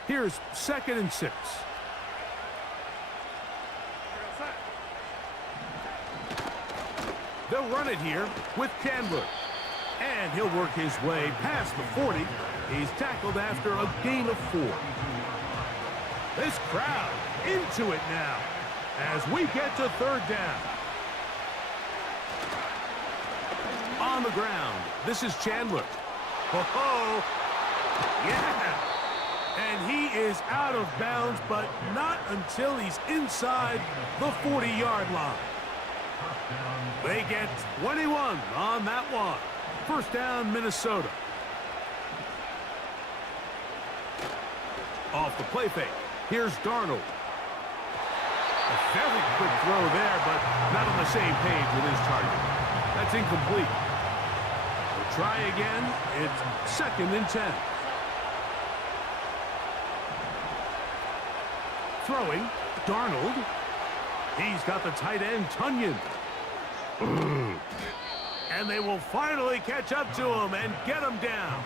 Here's 2nd and 6. They'll run it here with Chandler. And he'll work his way past the 40. He's tackled after a gain of 4. This crowd into it now as we get to 3rd down. On the ground, this is Chandler. Oh, yeah. And he is out of bounds, but not until he's inside the 40-yard line. They get 21 on that one. 1st down, Minnesota. Off the play fake. Here's Darnold. A very quick throw there, but not on the same page with his target. That's incomplete. We'll try again. It's 2nd and 10. Throwing, Darnold. He's got the tight end, Tunyon. And they will finally catch up to him and get him down.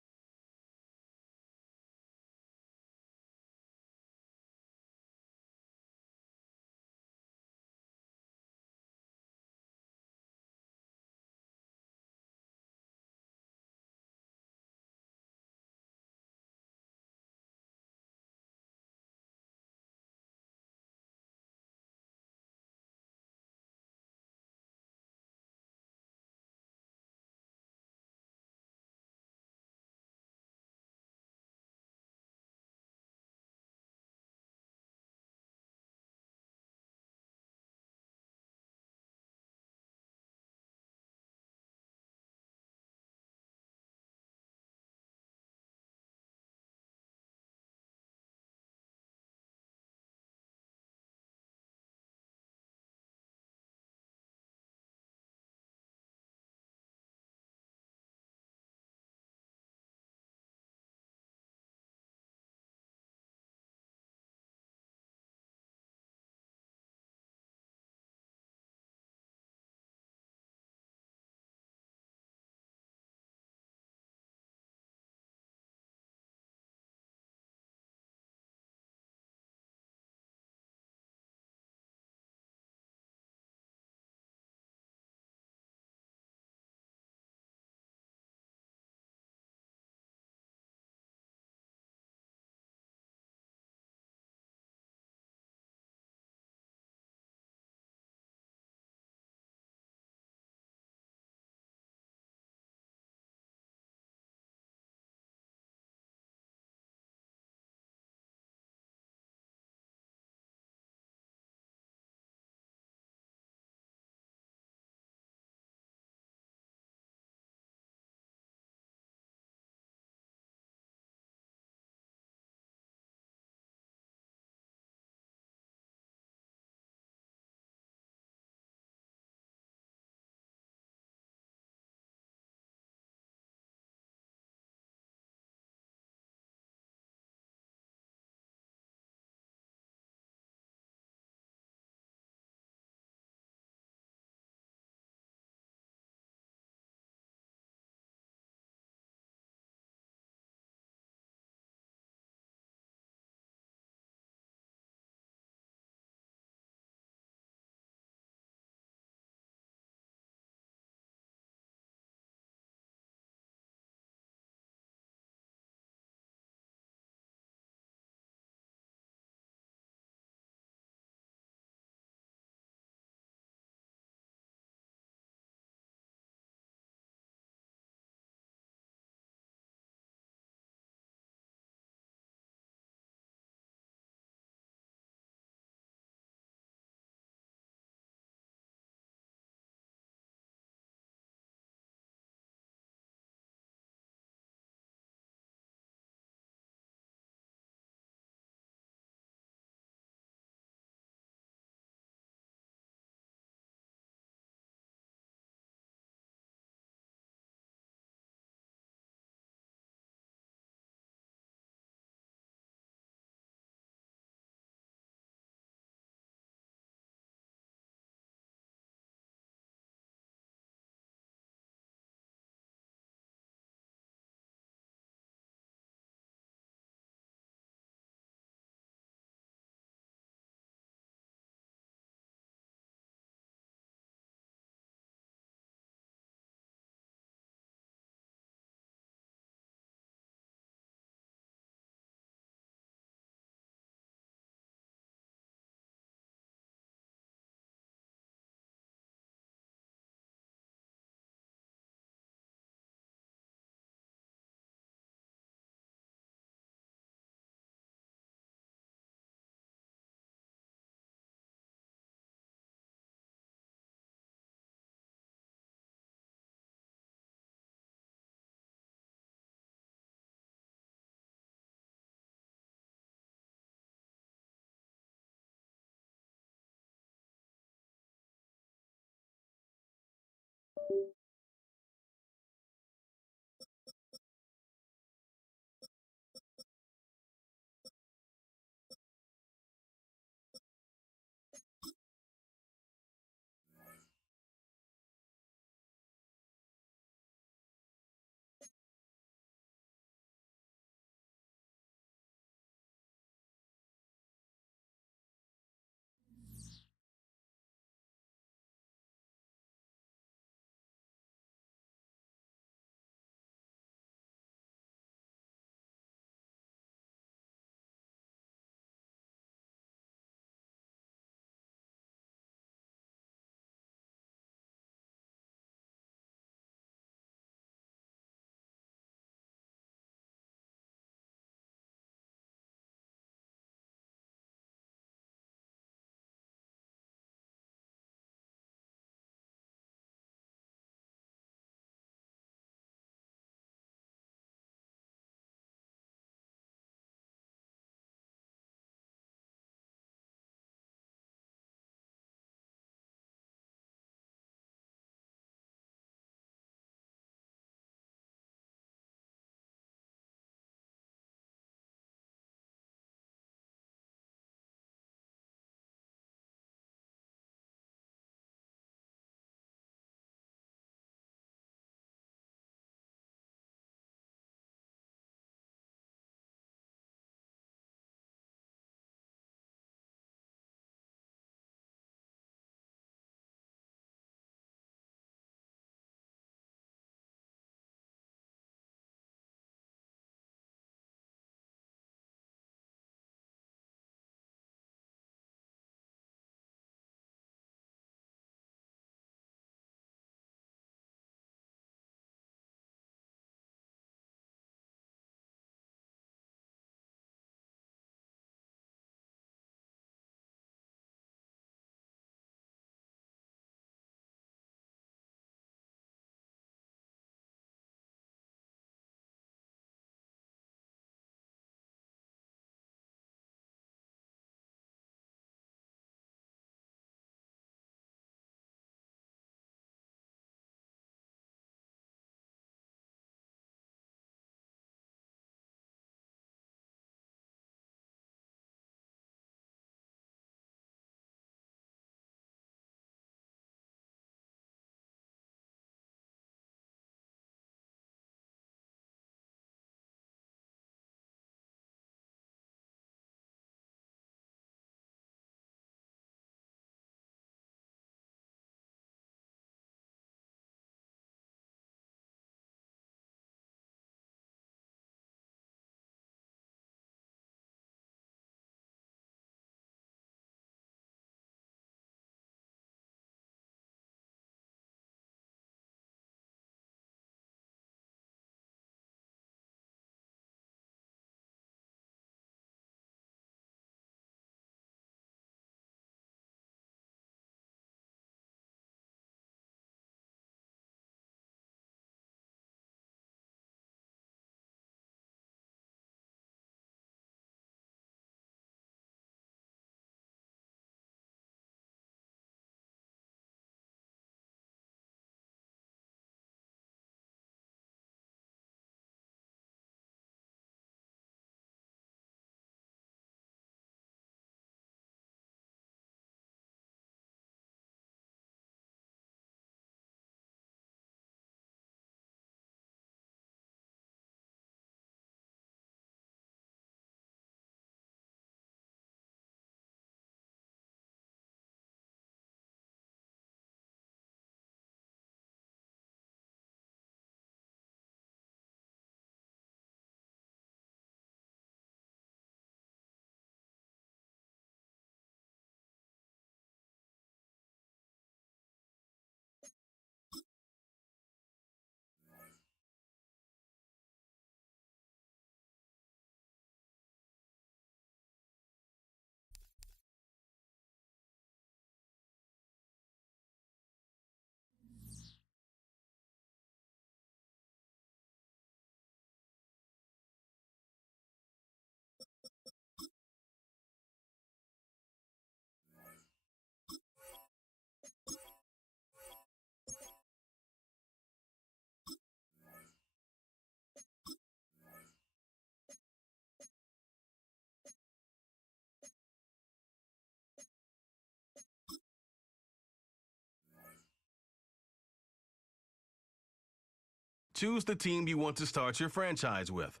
choose the team you want to start your franchise with.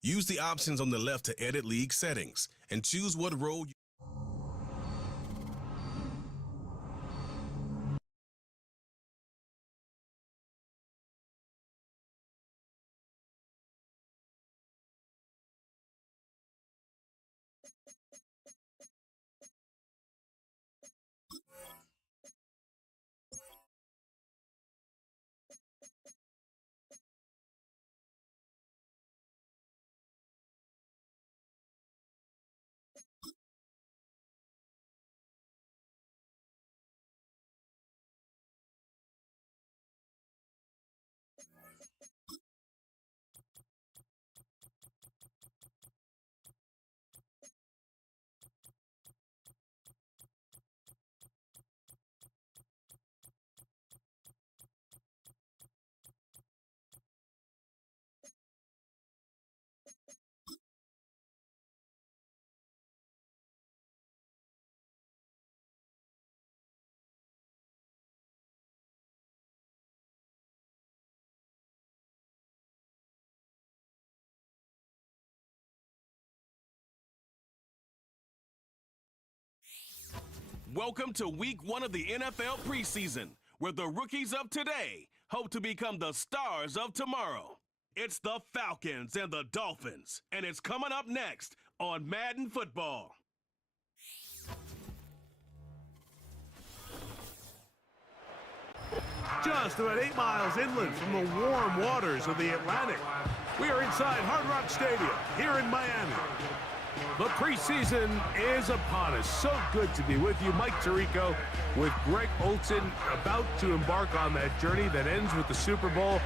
Use the options on the left to edit league settings and choose what role you Welcome to week 1 of the NFL preseason, where the rookies of today hope to become the stars of tomorrow. It's the Falcons and the Dolphins, and it's coming up next on Madden Football. Just about 8 miles inland from the warm waters of the Atlantic, we are inside Hard Rock Stadium here in Miami. The preseason is upon us. So good to be with you. Mike Tirico with Greg Olson, about to embark on that journey that ends with the Super Bowl.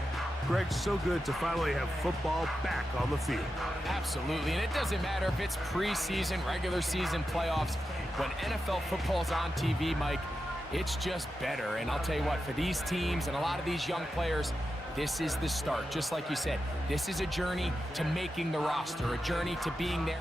Greg, so good to finally have football back on the field. Absolutely, and it doesn't matter if it's preseason, regular season, playoffs. When NFL football's on TV, Mike, it's just better. And I'll tell you what, for these teams and a lot of these young players, this is the start. Just like you said, this is a journey to making the roster, a journey to being there.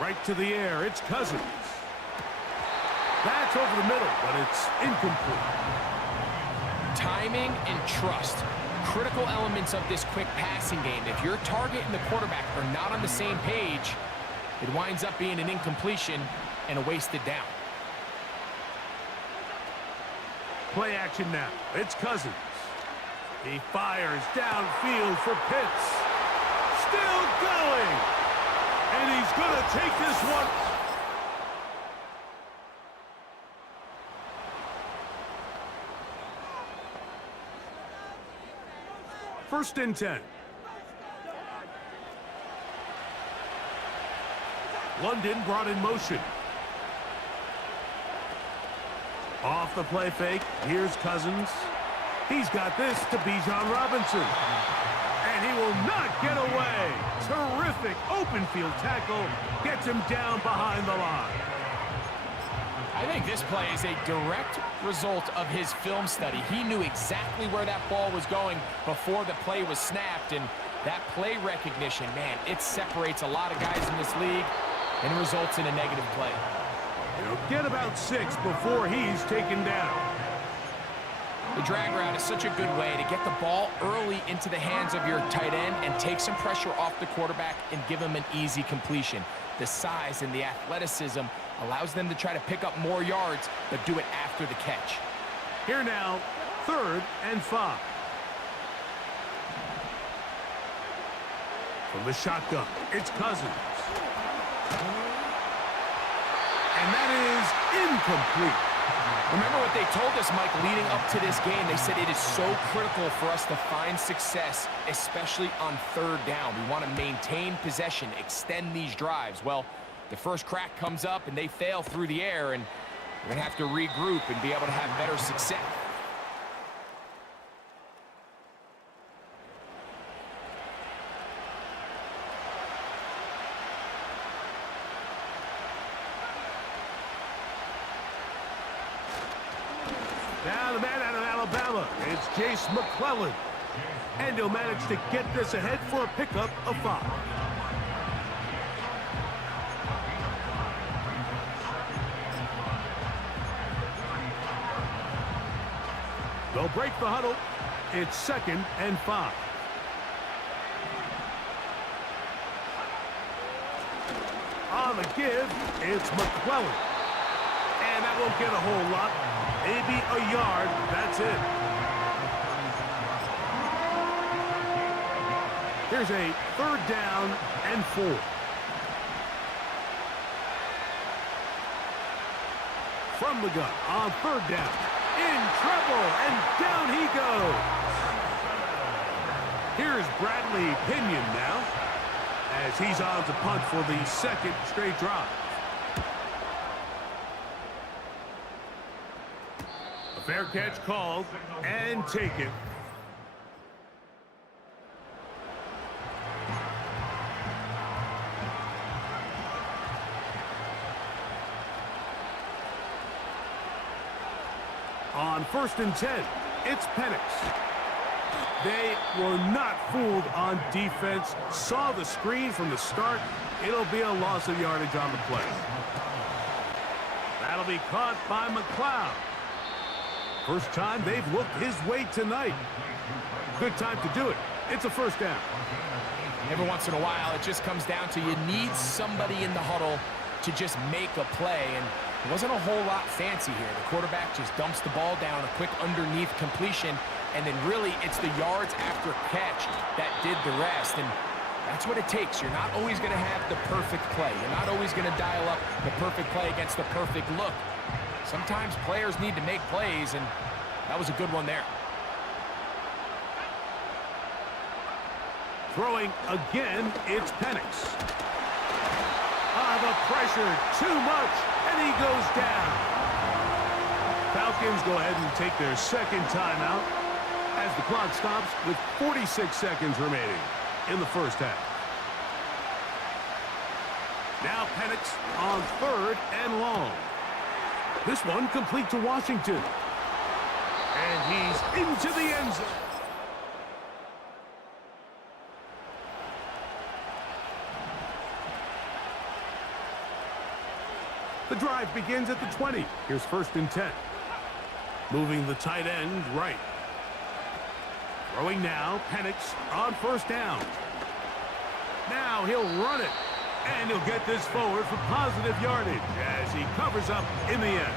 Right to the air, it's Cousins. That's over the middle, but it's incomplete. Timing and trust, critical elements of this quick passing game. If your target and the quarterback are not on the same page, it winds up being an incompletion and a wasted down. Play action now. It's Cousins. He fires downfield for Pitts. Still going. And he's going to take this one. First and 10. London brought in motion. Off the play fake, here's Cousins. He's got this to Bijan Robinson. And he will not get away. Terrific open field tackle. Gets him down behind the line. I think this play is a direct result of his film study. He knew exactly where that ball was going before the play was snapped, and that play recognition, man, it separates a lot of guys in this league and results in a negative play. He'll get about 6 before he's taken down. The drag route is such a good way to get the ball early into the hands of your tight end and take some pressure off the quarterback and give him an easy completion. The size and the athleticism allows them to try to pick up more yards, but do it after the catch. Here now, 3rd and 5. From the shotgun, it's Cousins. And that is incomplete. Remember what they told us, Mike, leading up to this game. They said it is so critical for us to find success, especially on 3rd down. We want to maintain possession, extend these drives. Well, the first crack comes up and they fail through the air, and we're going to have to regroup and be able to have better success. Now the man out of Alabama, it's Jace McClellan. And he'll manage to get this ahead for a pickup of 5. They'll break the huddle. It's 2nd and 5. On the give, it's McClellan. And that won't get a whole lot. Maybe a yard, that's it. Here's a 3rd down and 4. From the gun on 3rd down. In trouble, and down he goes. Here's Bradley Pinion now, as he's on to punt for the 2nd straight drive. A fair catch called and taken. On 1st and 10, it's Penix. They were not fooled on defense. Saw the screen from the start. It'll be a loss of yardage on the play. That'll be caught by McLeod. First time they've looked his way tonight. Good time to do it. It's a 1st down. Every once in a while, it just comes down to you need somebody in the huddle to just make a play, and it wasn't a whole lot fancy here. The quarterback just dumps the ball down, a quick underneath completion, and then really it's the yards after catch that did the rest, and that's what it takes. You're not always going to have the perfect play. You're not always going to dial up the perfect play against the perfect look. Sometimes players need to make plays, and that was a good one there. Throwing again, it's Penix. The pressure, too much, and he goes down. Falcons go ahead and take their 2nd timeout as the clock stops with 46 seconds remaining in the 1st half. Now Penix on 3rd and long. This one complete to Washington. And he's into the end zone. The drive begins at the 20. Here's 1st and 10. Moving the tight end right. Throwing now, Penix on 1st down. Now he'll run it. And he'll get this forward for positive yardage as he covers up in the end.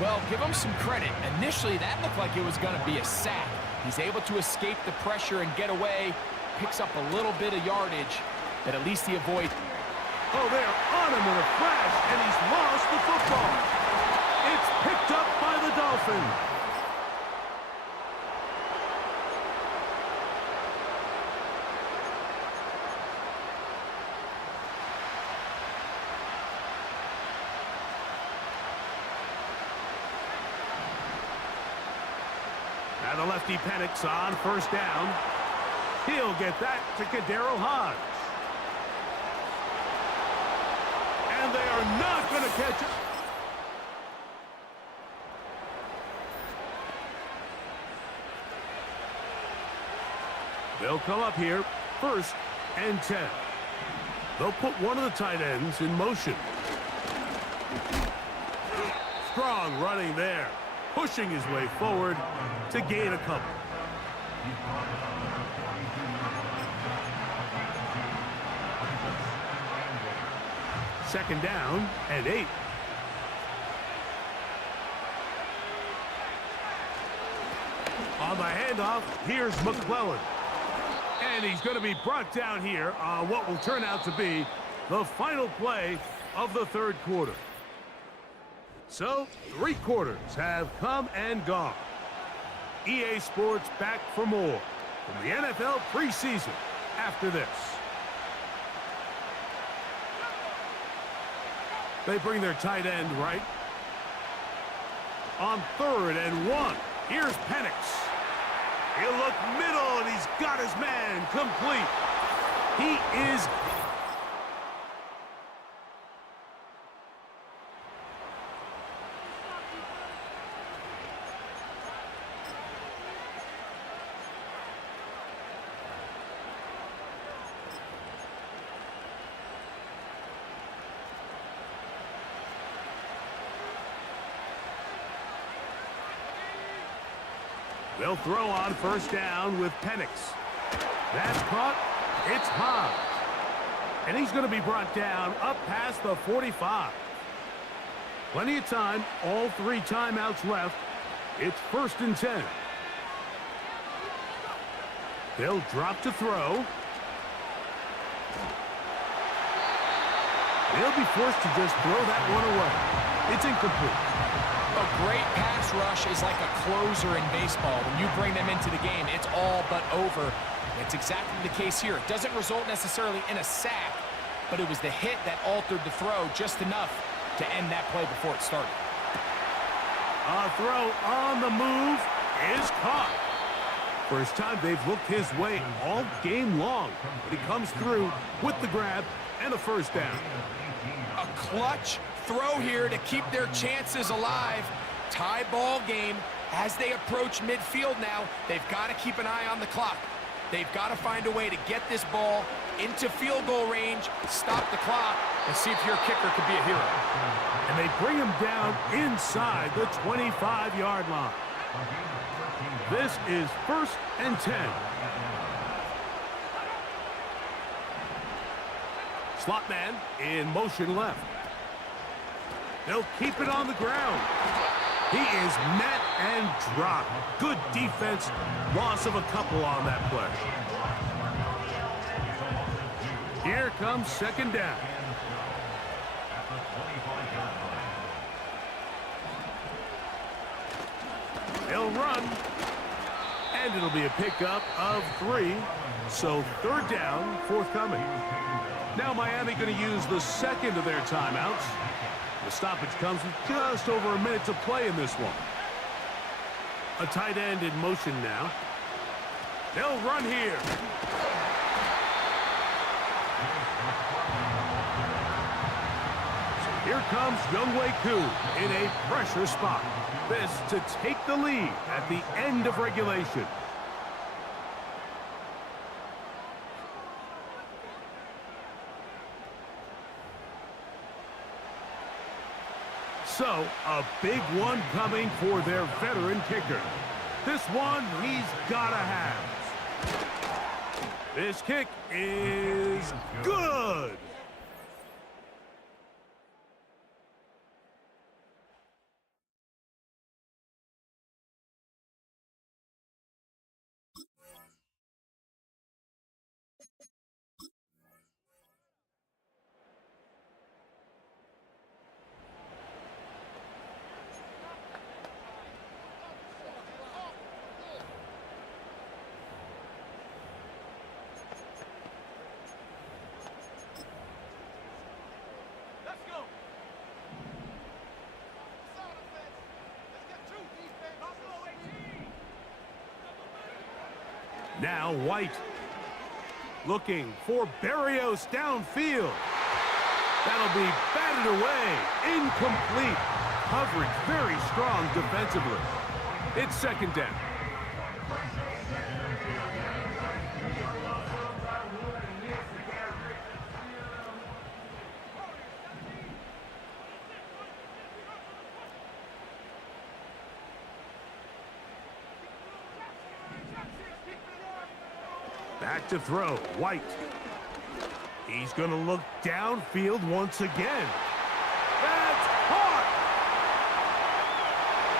Well, give him some credit. Initially, that looked like it was going to be a sack. He's able to escape the pressure and get away. Picks up a little bit of yardage, but at least he avoids. Oh, they're on him in a flash, and he's lost the football. It's picked up by the Dolphins. By the lefty Penix on first down. He'll get that to Kadero Hodge. And they are not going to catch it. They'll come up here, 1st and 10. They'll put one of the tight ends in motion. Strong running there, pushing his way forward to gain a couple. Second down and 8. On the handoff, here's McClellan. And he's going to be brought down here on what will turn out to be the final play of the 3rd quarter. So, 3 quarters have come and gone. EA Sports back for more from the NFL preseason after this. They bring their tight end right. On 3rd and 1, here's Penix. He'll look middle, and he's got his man complete. He is... They'll throw on first down with Penix. That's caught. It's Hodge. And he's going to be brought down up past the 45. Plenty of time. All 3 timeouts left. It's 1st and 10. They'll drop to throw. They'll be forced to just throw that one away. It's incomplete. A great pass rush is like a closer in baseball. When you bring them into the game, it's all but over. It's exactly the case here. It doesn't result necessarily in a sack, but it was the hit that altered the throw just enough to end that play before it started. A throw on the move is caught. First time they've looked his way all game long, but he comes through with the grab and a first down. A clutch throw here to keep their chances alive. Tie ball game. As they approach midfield now, they've got to keep an eye on the clock. They've got to find a way to get this ball into field goal range, stop the clock, and see if your kicker could be a hero. And they bring him down inside the 25-yard line. This is 1st and 10. Slot man in motion left. They'll keep it on the ground. He is met and dropped. Good defense. Loss of a couple on that play. Here comes second down. They'll run. And it'll be a pickup of 3. So 3rd down, forthcoming. Now Miami going to use the second of their timeouts. The stoppage comes with just over a minute to play in this one. A tight end in motion now. They'll run here. So here comes Younghoe Koo in a pressure spot. This to take the lead at the end of regulation. So, a big one coming for their veteran kicker. This one he's got to have. This kick is good. Now White. Looking for Barrios downfield. That'll be batted away. Incomplete. Coverage very strong defensively. It's second down. Back to throw, White. He's going to look downfield once again. That's caught!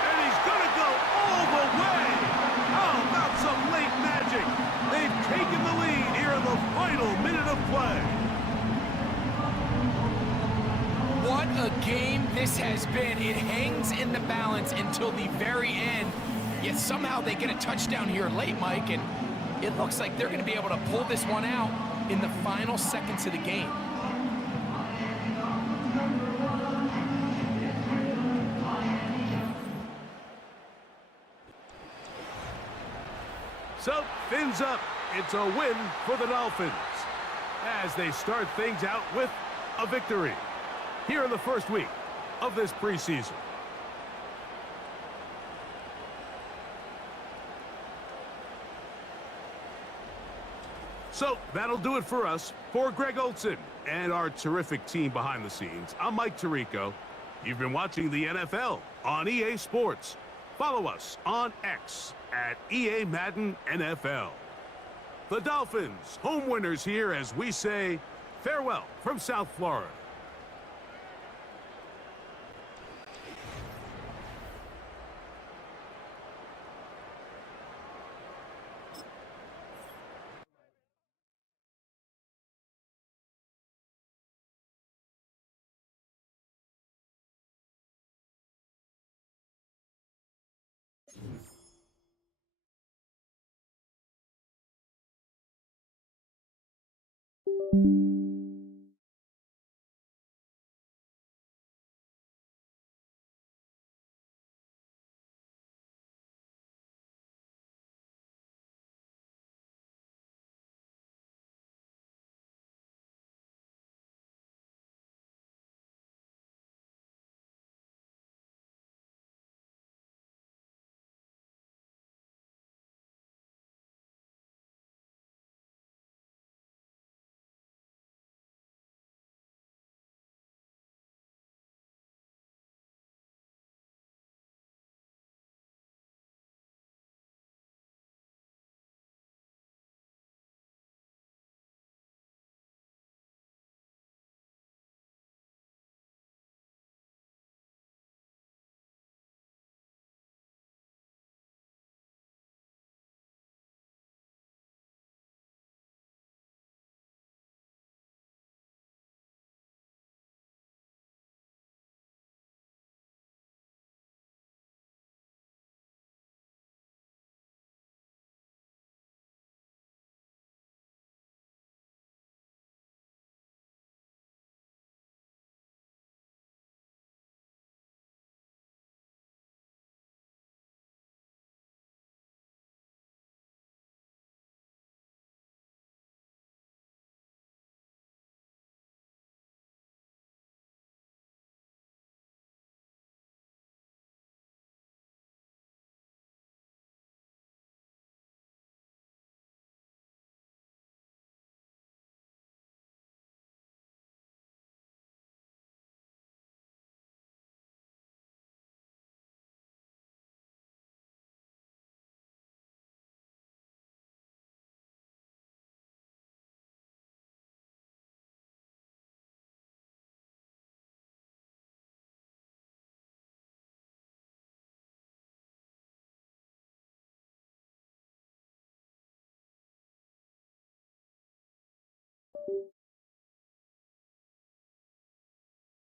And he's going to go all the way! How about some late magic? They've taken the lead here in the final minute of play. What a game this has been. It hangs in the balance until the very end. Yet somehow they get a touchdown here late, Mike, and it looks like they're going to be able to pull this one out in the final seconds of the game. So, fins up. It's a win for the Dolphins as they start things out with a victory here in the first week of this preseason. So, that'll do it for us. For Greg Olson and our terrific team behind the scenes, I'm Mike Tirico. You've been watching the NFL on EA Sports. Follow us on X at EA Madden NFL. The Dolphins, home winners here as we say farewell from South Florida.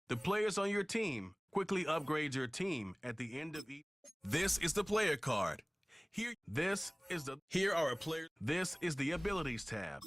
The players on your team quickly upgrade your team at the end of each. This is the player card. Here are our players. This is the abilities tab.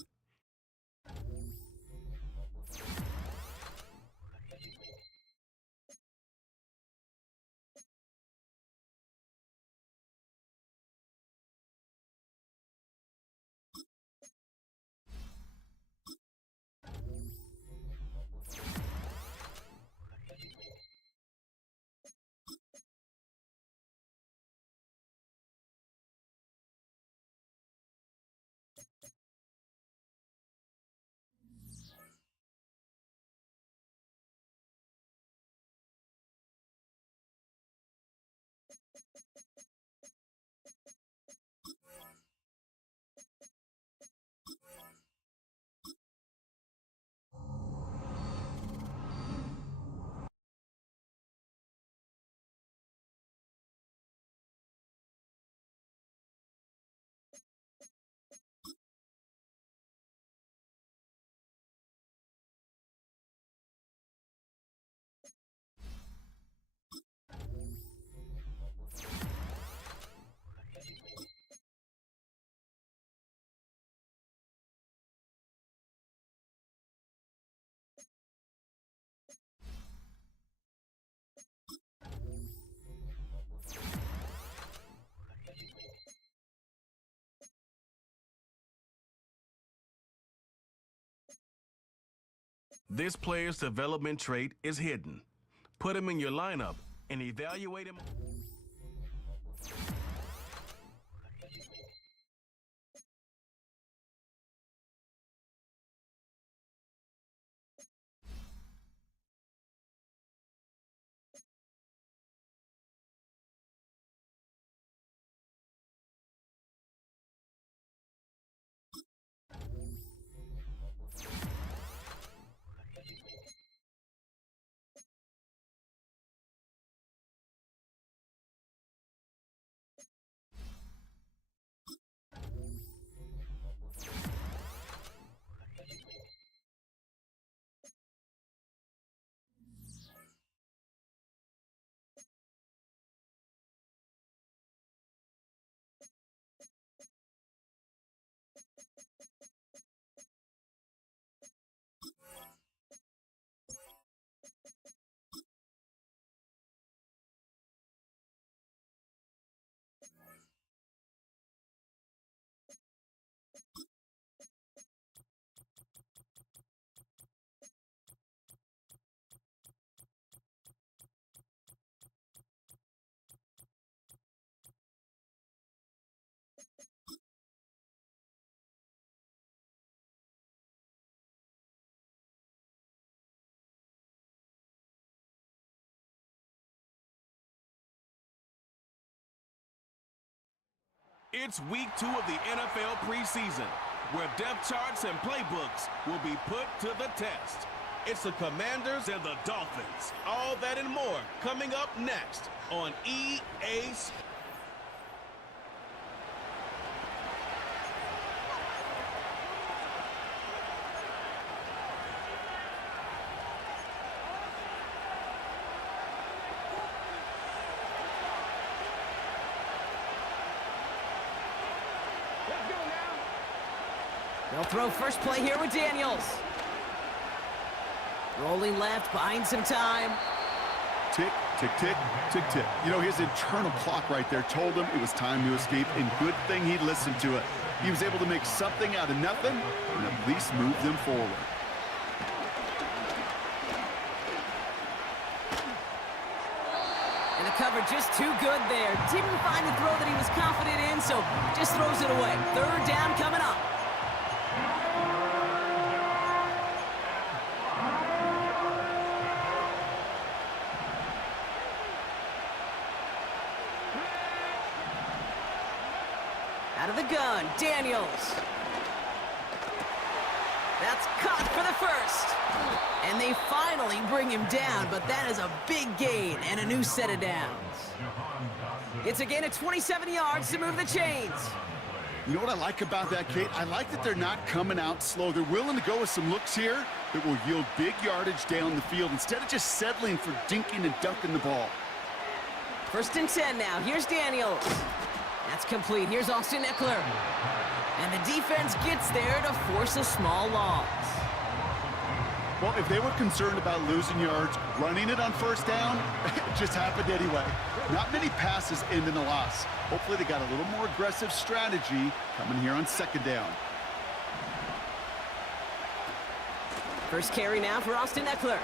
This player's development trait is hidden. Put him in your lineup and evaluate him. It's week 2 of the NFL preseason, where depth charts and playbooks will be put to the test. It's the Commanders and the Dolphins. All that and more coming up next on EA Sports. They'll throw first play here with Daniels. Rolling left, buying some time. Tick, tick, tick, tick, tick. You know, his internal clock right there told him it was time to escape, and good thing he listened to it. He was able to make something out of nothing and at least move them forward. And the cover just too good there. Didn't find the throw that he was confident in, so just throws it away. Third down coming up. Out of the gun, Daniels. That's caught for the first. And they finally bring him down, but that is a big gain and a new set of downs. It's a gain of 27 yards to move the chains. You know what I like about that, Kate? I like that they're not coming out slow. They're willing to go with some looks here that will yield big yardage down the field instead of just settling for dinking and dunking the ball. 1st and 10 now. Here's Daniels. That's complete. Here's Austin Eckler. And the defense gets there to force a small loss. Well, if they were concerned about losing yards, running it on 1st down, it just happened anyway. Not many passes end in a loss. Hopefully they got a little more aggressive strategy coming here on 2nd down. First carry now for Austin Eckler.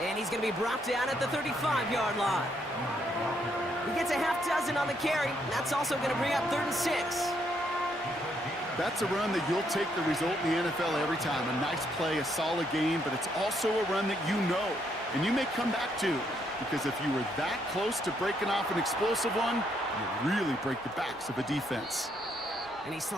And he's going to be brought down at the 35-yard line. He gets a half dozen on the carry. That's also going to bring up 3rd and 6. That's a run that you'll take the result in the NFL every time. A nice play, a solid game, but it's also a run that you know and you may come back to, because if you were that close to breaking off an explosive one, you really break the backs of a defense. And he's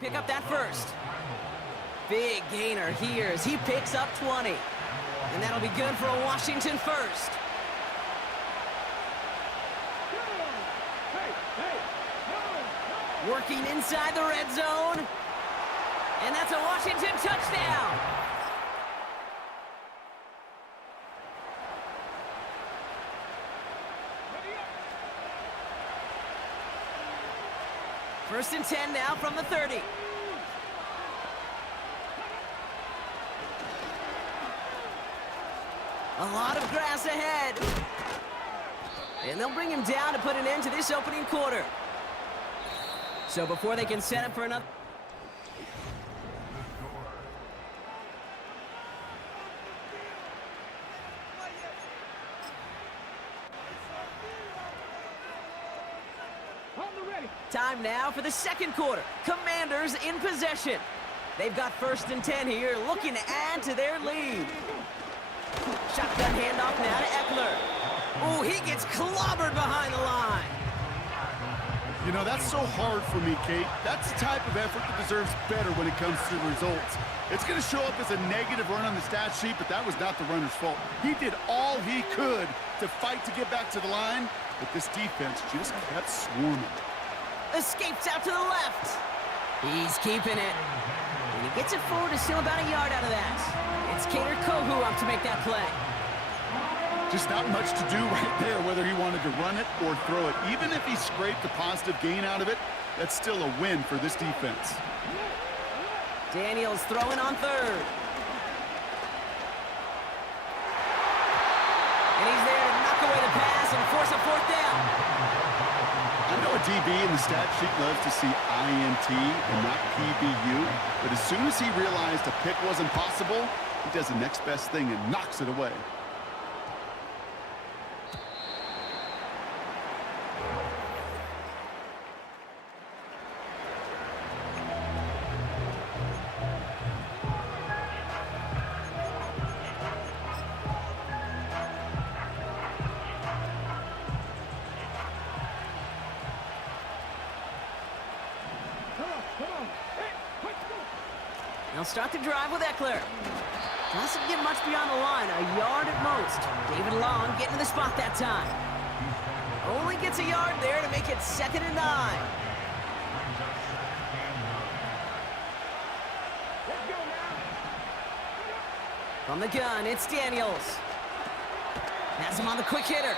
pick up that first. Big gainer here as he picks up 20. And that'll be good for a Washington first. Working inside the red zone. And that's a Washington touchdown. First and 10 now from the 30. A lot of grass ahead. And they'll bring him down to put an end to this opening quarter. So before they can set up for another... Time now for the second quarter. Commanders in possession. They've got 1st and 10 here, looking to add to their lead. Shotgun handoff now to Eckler. Oh, he gets clobbered behind the line. You know, that's so hard for me, Kate. That's the type of effort that deserves better when it comes to the results. It's going to show up as a negative run on the stat sheet, but that was not the runner's fault. He did all he could to fight to get back to the line, but this defense just kept swarming. Escapes out to the left. He's keeping it. And he gets it forward to steal about a yard out of that. It's Cater Kohu up to make that play. Just not much to do right there, whether he wanted to run it or throw it. Even if he scraped a positive gain out of it, that's still a win for this defense. Daniels throwing on 3rd. And he's there to knock away the pass and force a 4th down. I know a DB in the stat sheet loves to see INT and not PBU, but as soon as he realized a pick wasn't possible, he does the next best thing and knocks it away. They'll start the drive with Eckler. Doesn't get much beyond the line, a yard at most. David Long getting to the spot that time. Only gets a yard there to make it 2nd and 9. From the gun, it's Daniels. Has him on the quick hitter.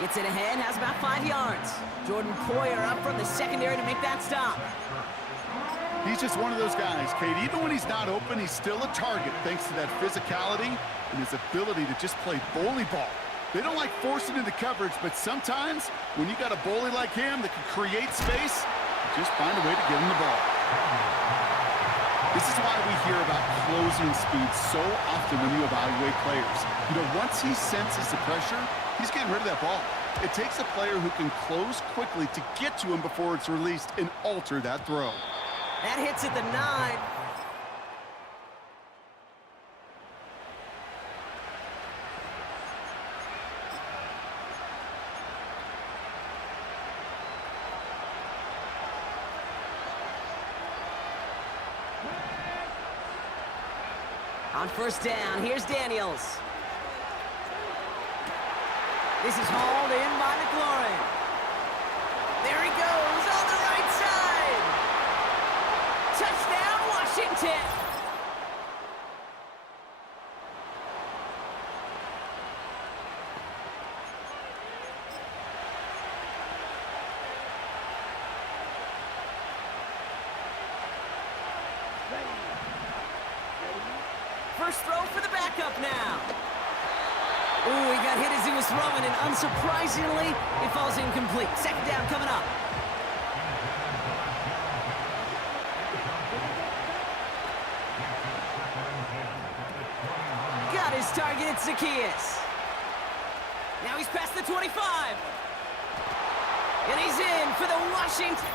Gets it ahead, has about 5 yards. Jordan Poyer up from the secondary to make that stop. He's just one of those guys, Kate. Even when he's not open, he's still a target thanks to that physicality and his ability to just play bully ball. They don't like forcing into coverage, but sometimes when you got a bully like him that can create space, just find a way to get him the ball. This is why we hear about closing speed so often when you evaluate players. You know, once he senses the pressure, he's getting rid of that ball. It takes a player who can close quickly to get to him before it's released and alter that throw. That hits at the 9. On 1st down, here's Daniels. This is hauled in by McLaurin. There he goes on the right side. Touchdown, Washington. First throw for the backup now. Ooh, he got hit as he was throwing, and unsurprisingly, it falls incomplete. 2nd down coming up. Got his target, it's Zacchaeus. Now he's past the 25. And he's in for the Washington.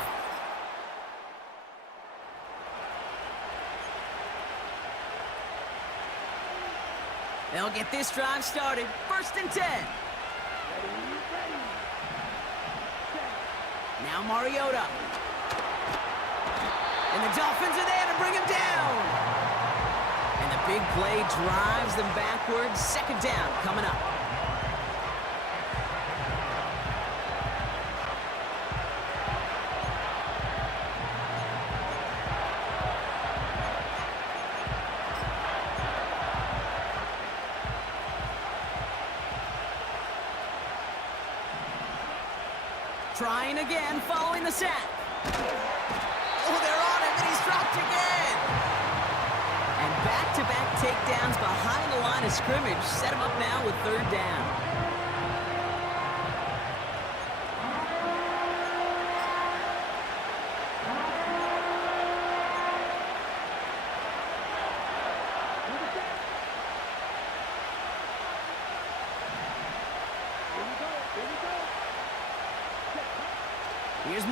They'll get this drive started. 1st and 10. Now Mariota. And the Dolphins are there to bring him down. And the big play drives them backwards. 2nd down coming up. Trying again, following the sack. Oh, they're on him, and he's dropped again. And back-to-back takedowns behind the line of scrimmage set him up now with 3rd down.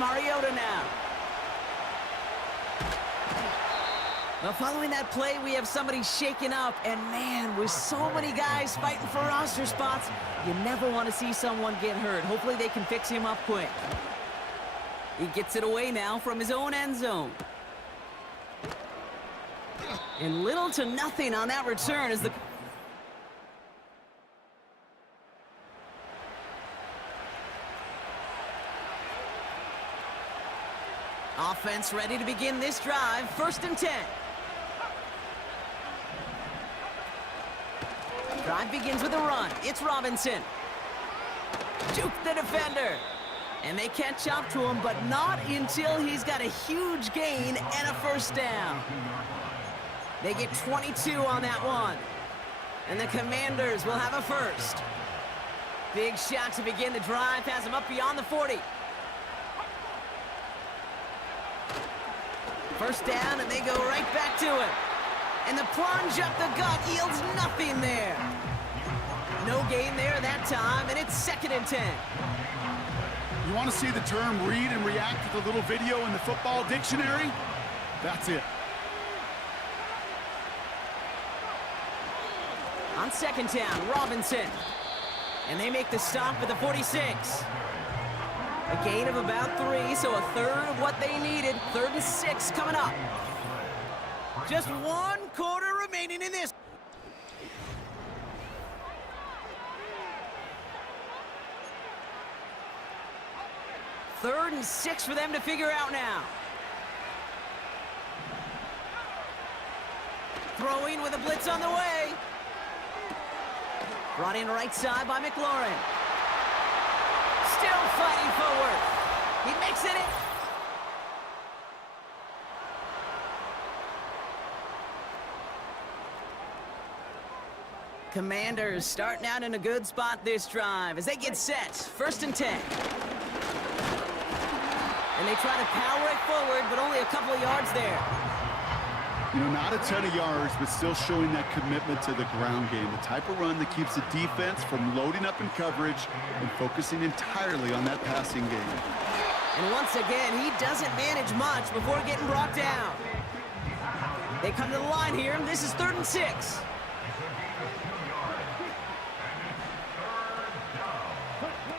Mariota now. Well, following that play, we have somebody shaken up. And, man, with so many guys fighting for roster spots, you never want to see someone get hurt. Hopefully they can fix him up quick. He gets it away now from his own end zone. And little to nothing on that return as the... Offense ready to begin this drive. 1st and 10. Drive begins with a run. It's Robinson. Juke the defender. And they catch up to him, but not until he's got a huge gain and a 1st down. They get 22 on that one. And the Commanders will have a 1st. Big shot to begin the drive. Has him up beyond the 40. 1st down, and they go right back to him. And the plunge up the gut yields nothing there. No gain there that time, and it's 2nd and 10. You want to see the term read and react with a little video in the football dictionary? That's it. On 2nd down, Robinson. And they make the stop at the 46. A gain of about 3, so a 1/3 of what they needed. 3rd and 6 coming up. Just 1 quarter remaining in this. Third and 6 for them to figure out now. Throwing with a blitz on the way. Brought in right side by McLaurin. Still fighting forward. He makes it in. Commanders starting out in a good spot this drive as they get set. 1st and 10. And they try to power it forward, but only a couple of yards there. You know, not a ton of yards, but still showing that commitment to the ground game. The type of run that keeps the defense from loading up in coverage and focusing entirely on that passing game. And once again, he doesn't manage much before getting brought down. They come to the line here, and this is 3rd and 6.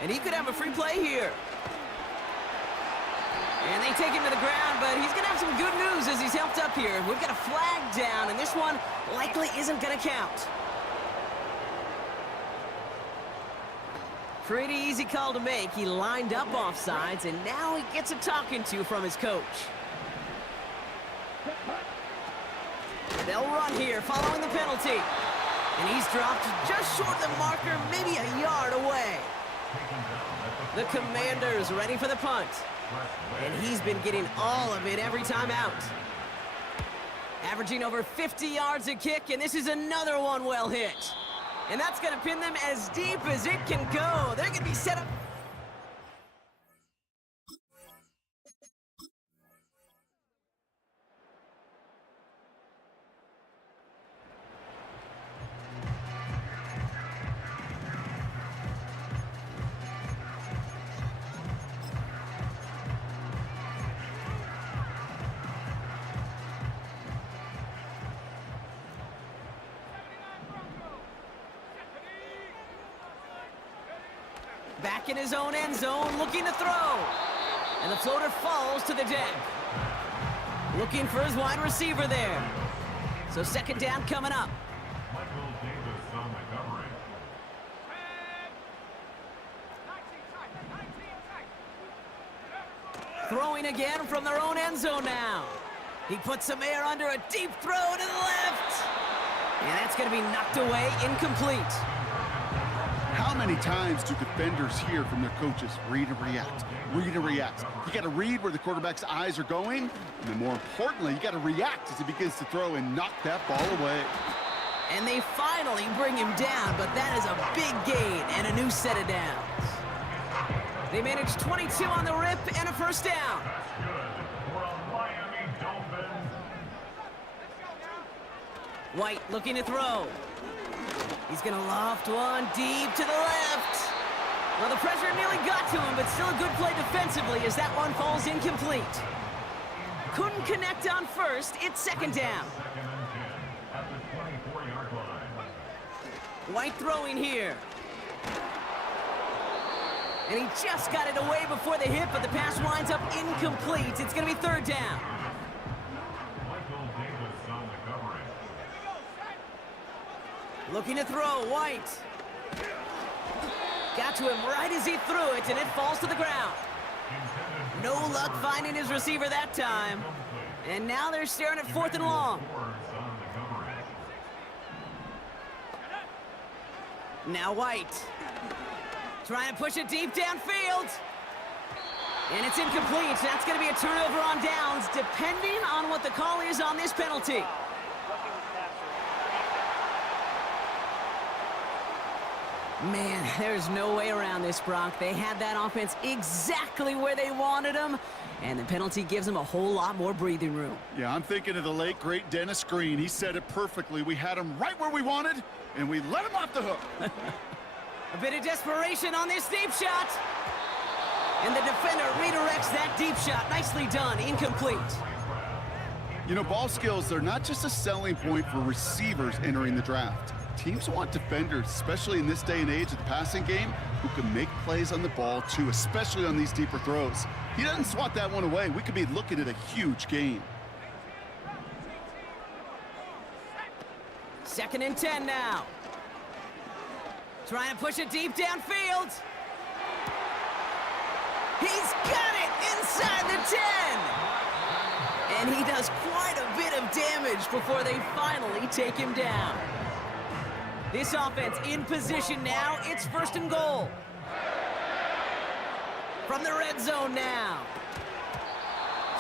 And he could have a free play here. And they take him to the ground, but he's going to have some good news as he's helped up here. We've got a flag down, and this one likely isn't going to count. Pretty easy call to make. He lined up offsides, and now he gets a talking to from his coach. They'll run here following the penalty. And he's dropped just short of the marker, maybe a yard away. The Commanders ready for the punt. And he's been getting all of it every time out. Averaging over 50 yards a kick, and this is another one well hit. And that's going to pin them as deep as it can go. They're going to be set up. Back in his own end zone, looking to throw. And the floater falls to the deck. Looking for his wide receiver there. So 2nd down coming up. Michael Davis on the covering. Throwing again from their own end zone now. He puts some air under a deep throw to the left. And that's going to be knocked away, incomplete. How many times do defenders hear from their coaches, read and react, read and react? You got to read where the quarterback's eyes are going, and then more importantly, you got to react as he begins to throw and knock that ball away. And they finally bring him down, but that is a big gain and a new set of downs. They manage 22 on the rip and a 1st down. White looking to throw. He's going to loft one deep to the left. Well, the pressure nearly got to him, but still a good play defensively as that one falls incomplete. Couldn't connect on first. It's second down. Second and 10 at the 24-yard line. White throwing here. And he just got it away before the hit, but the pass winds up incomplete. It's going to be third down. Michael Davis on the coverage. Looking to throw, White. Got to him right as he threw it, and it falls to the ground. No luck finding his receiver that time. And now they're staring at fourth and long. Now White. Trying to push it deep downfield. And it's incomplete. That's going to be a turnover on downs, depending on what the call is on this penalty. Man, there's no way around this, Brock. They had that offense exactly where they wanted them, and the penalty gives them a whole lot more breathing room. Yeah, I'm thinking of the late, great Dennis Green. He said it perfectly. We had him right where we wanted, and we let him off the hook. A bit of desperation on this deep shot. And the defender redirects that deep shot. Nicely done. Incomplete. You know, ball skills, they're not just a selling point for receivers entering the draft. Teams want defenders, especially in this day and age of the passing game, who can make plays on the ball, too, especially on these deeper throws. He doesn't swat that one away. We could be looking at a huge game. Second and 10 now. Trying to push it deep downfield. He's got it inside the 10. And he does quite a bit of damage before they finally take him down. This offense in position now. It's first and goal. From the red zone now.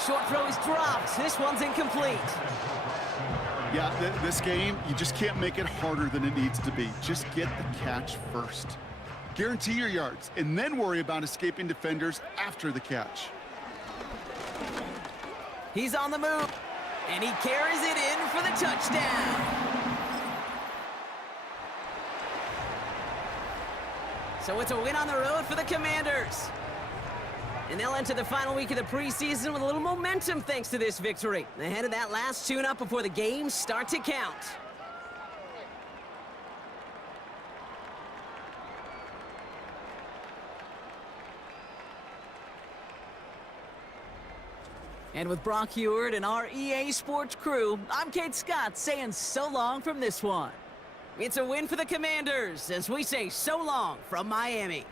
Short throw is dropped. This one's incomplete. Yeah, this game, you just can't make it harder than it needs to be. Just get the catch first. Guarantee your yards, and then worry about escaping defenders after the catch. He's on the move, and he carries it in for the touchdown. So it's a win on the road for the Commanders. And they'll enter the final week of the preseason with a little momentum thanks to this victory. Ahead of that last tune-up before the games start to count. And with Brock Heward and our EA Sports crew, I'm Kate Scott saying so long from this one. It's a win for the Commanders as we say so long from Miami.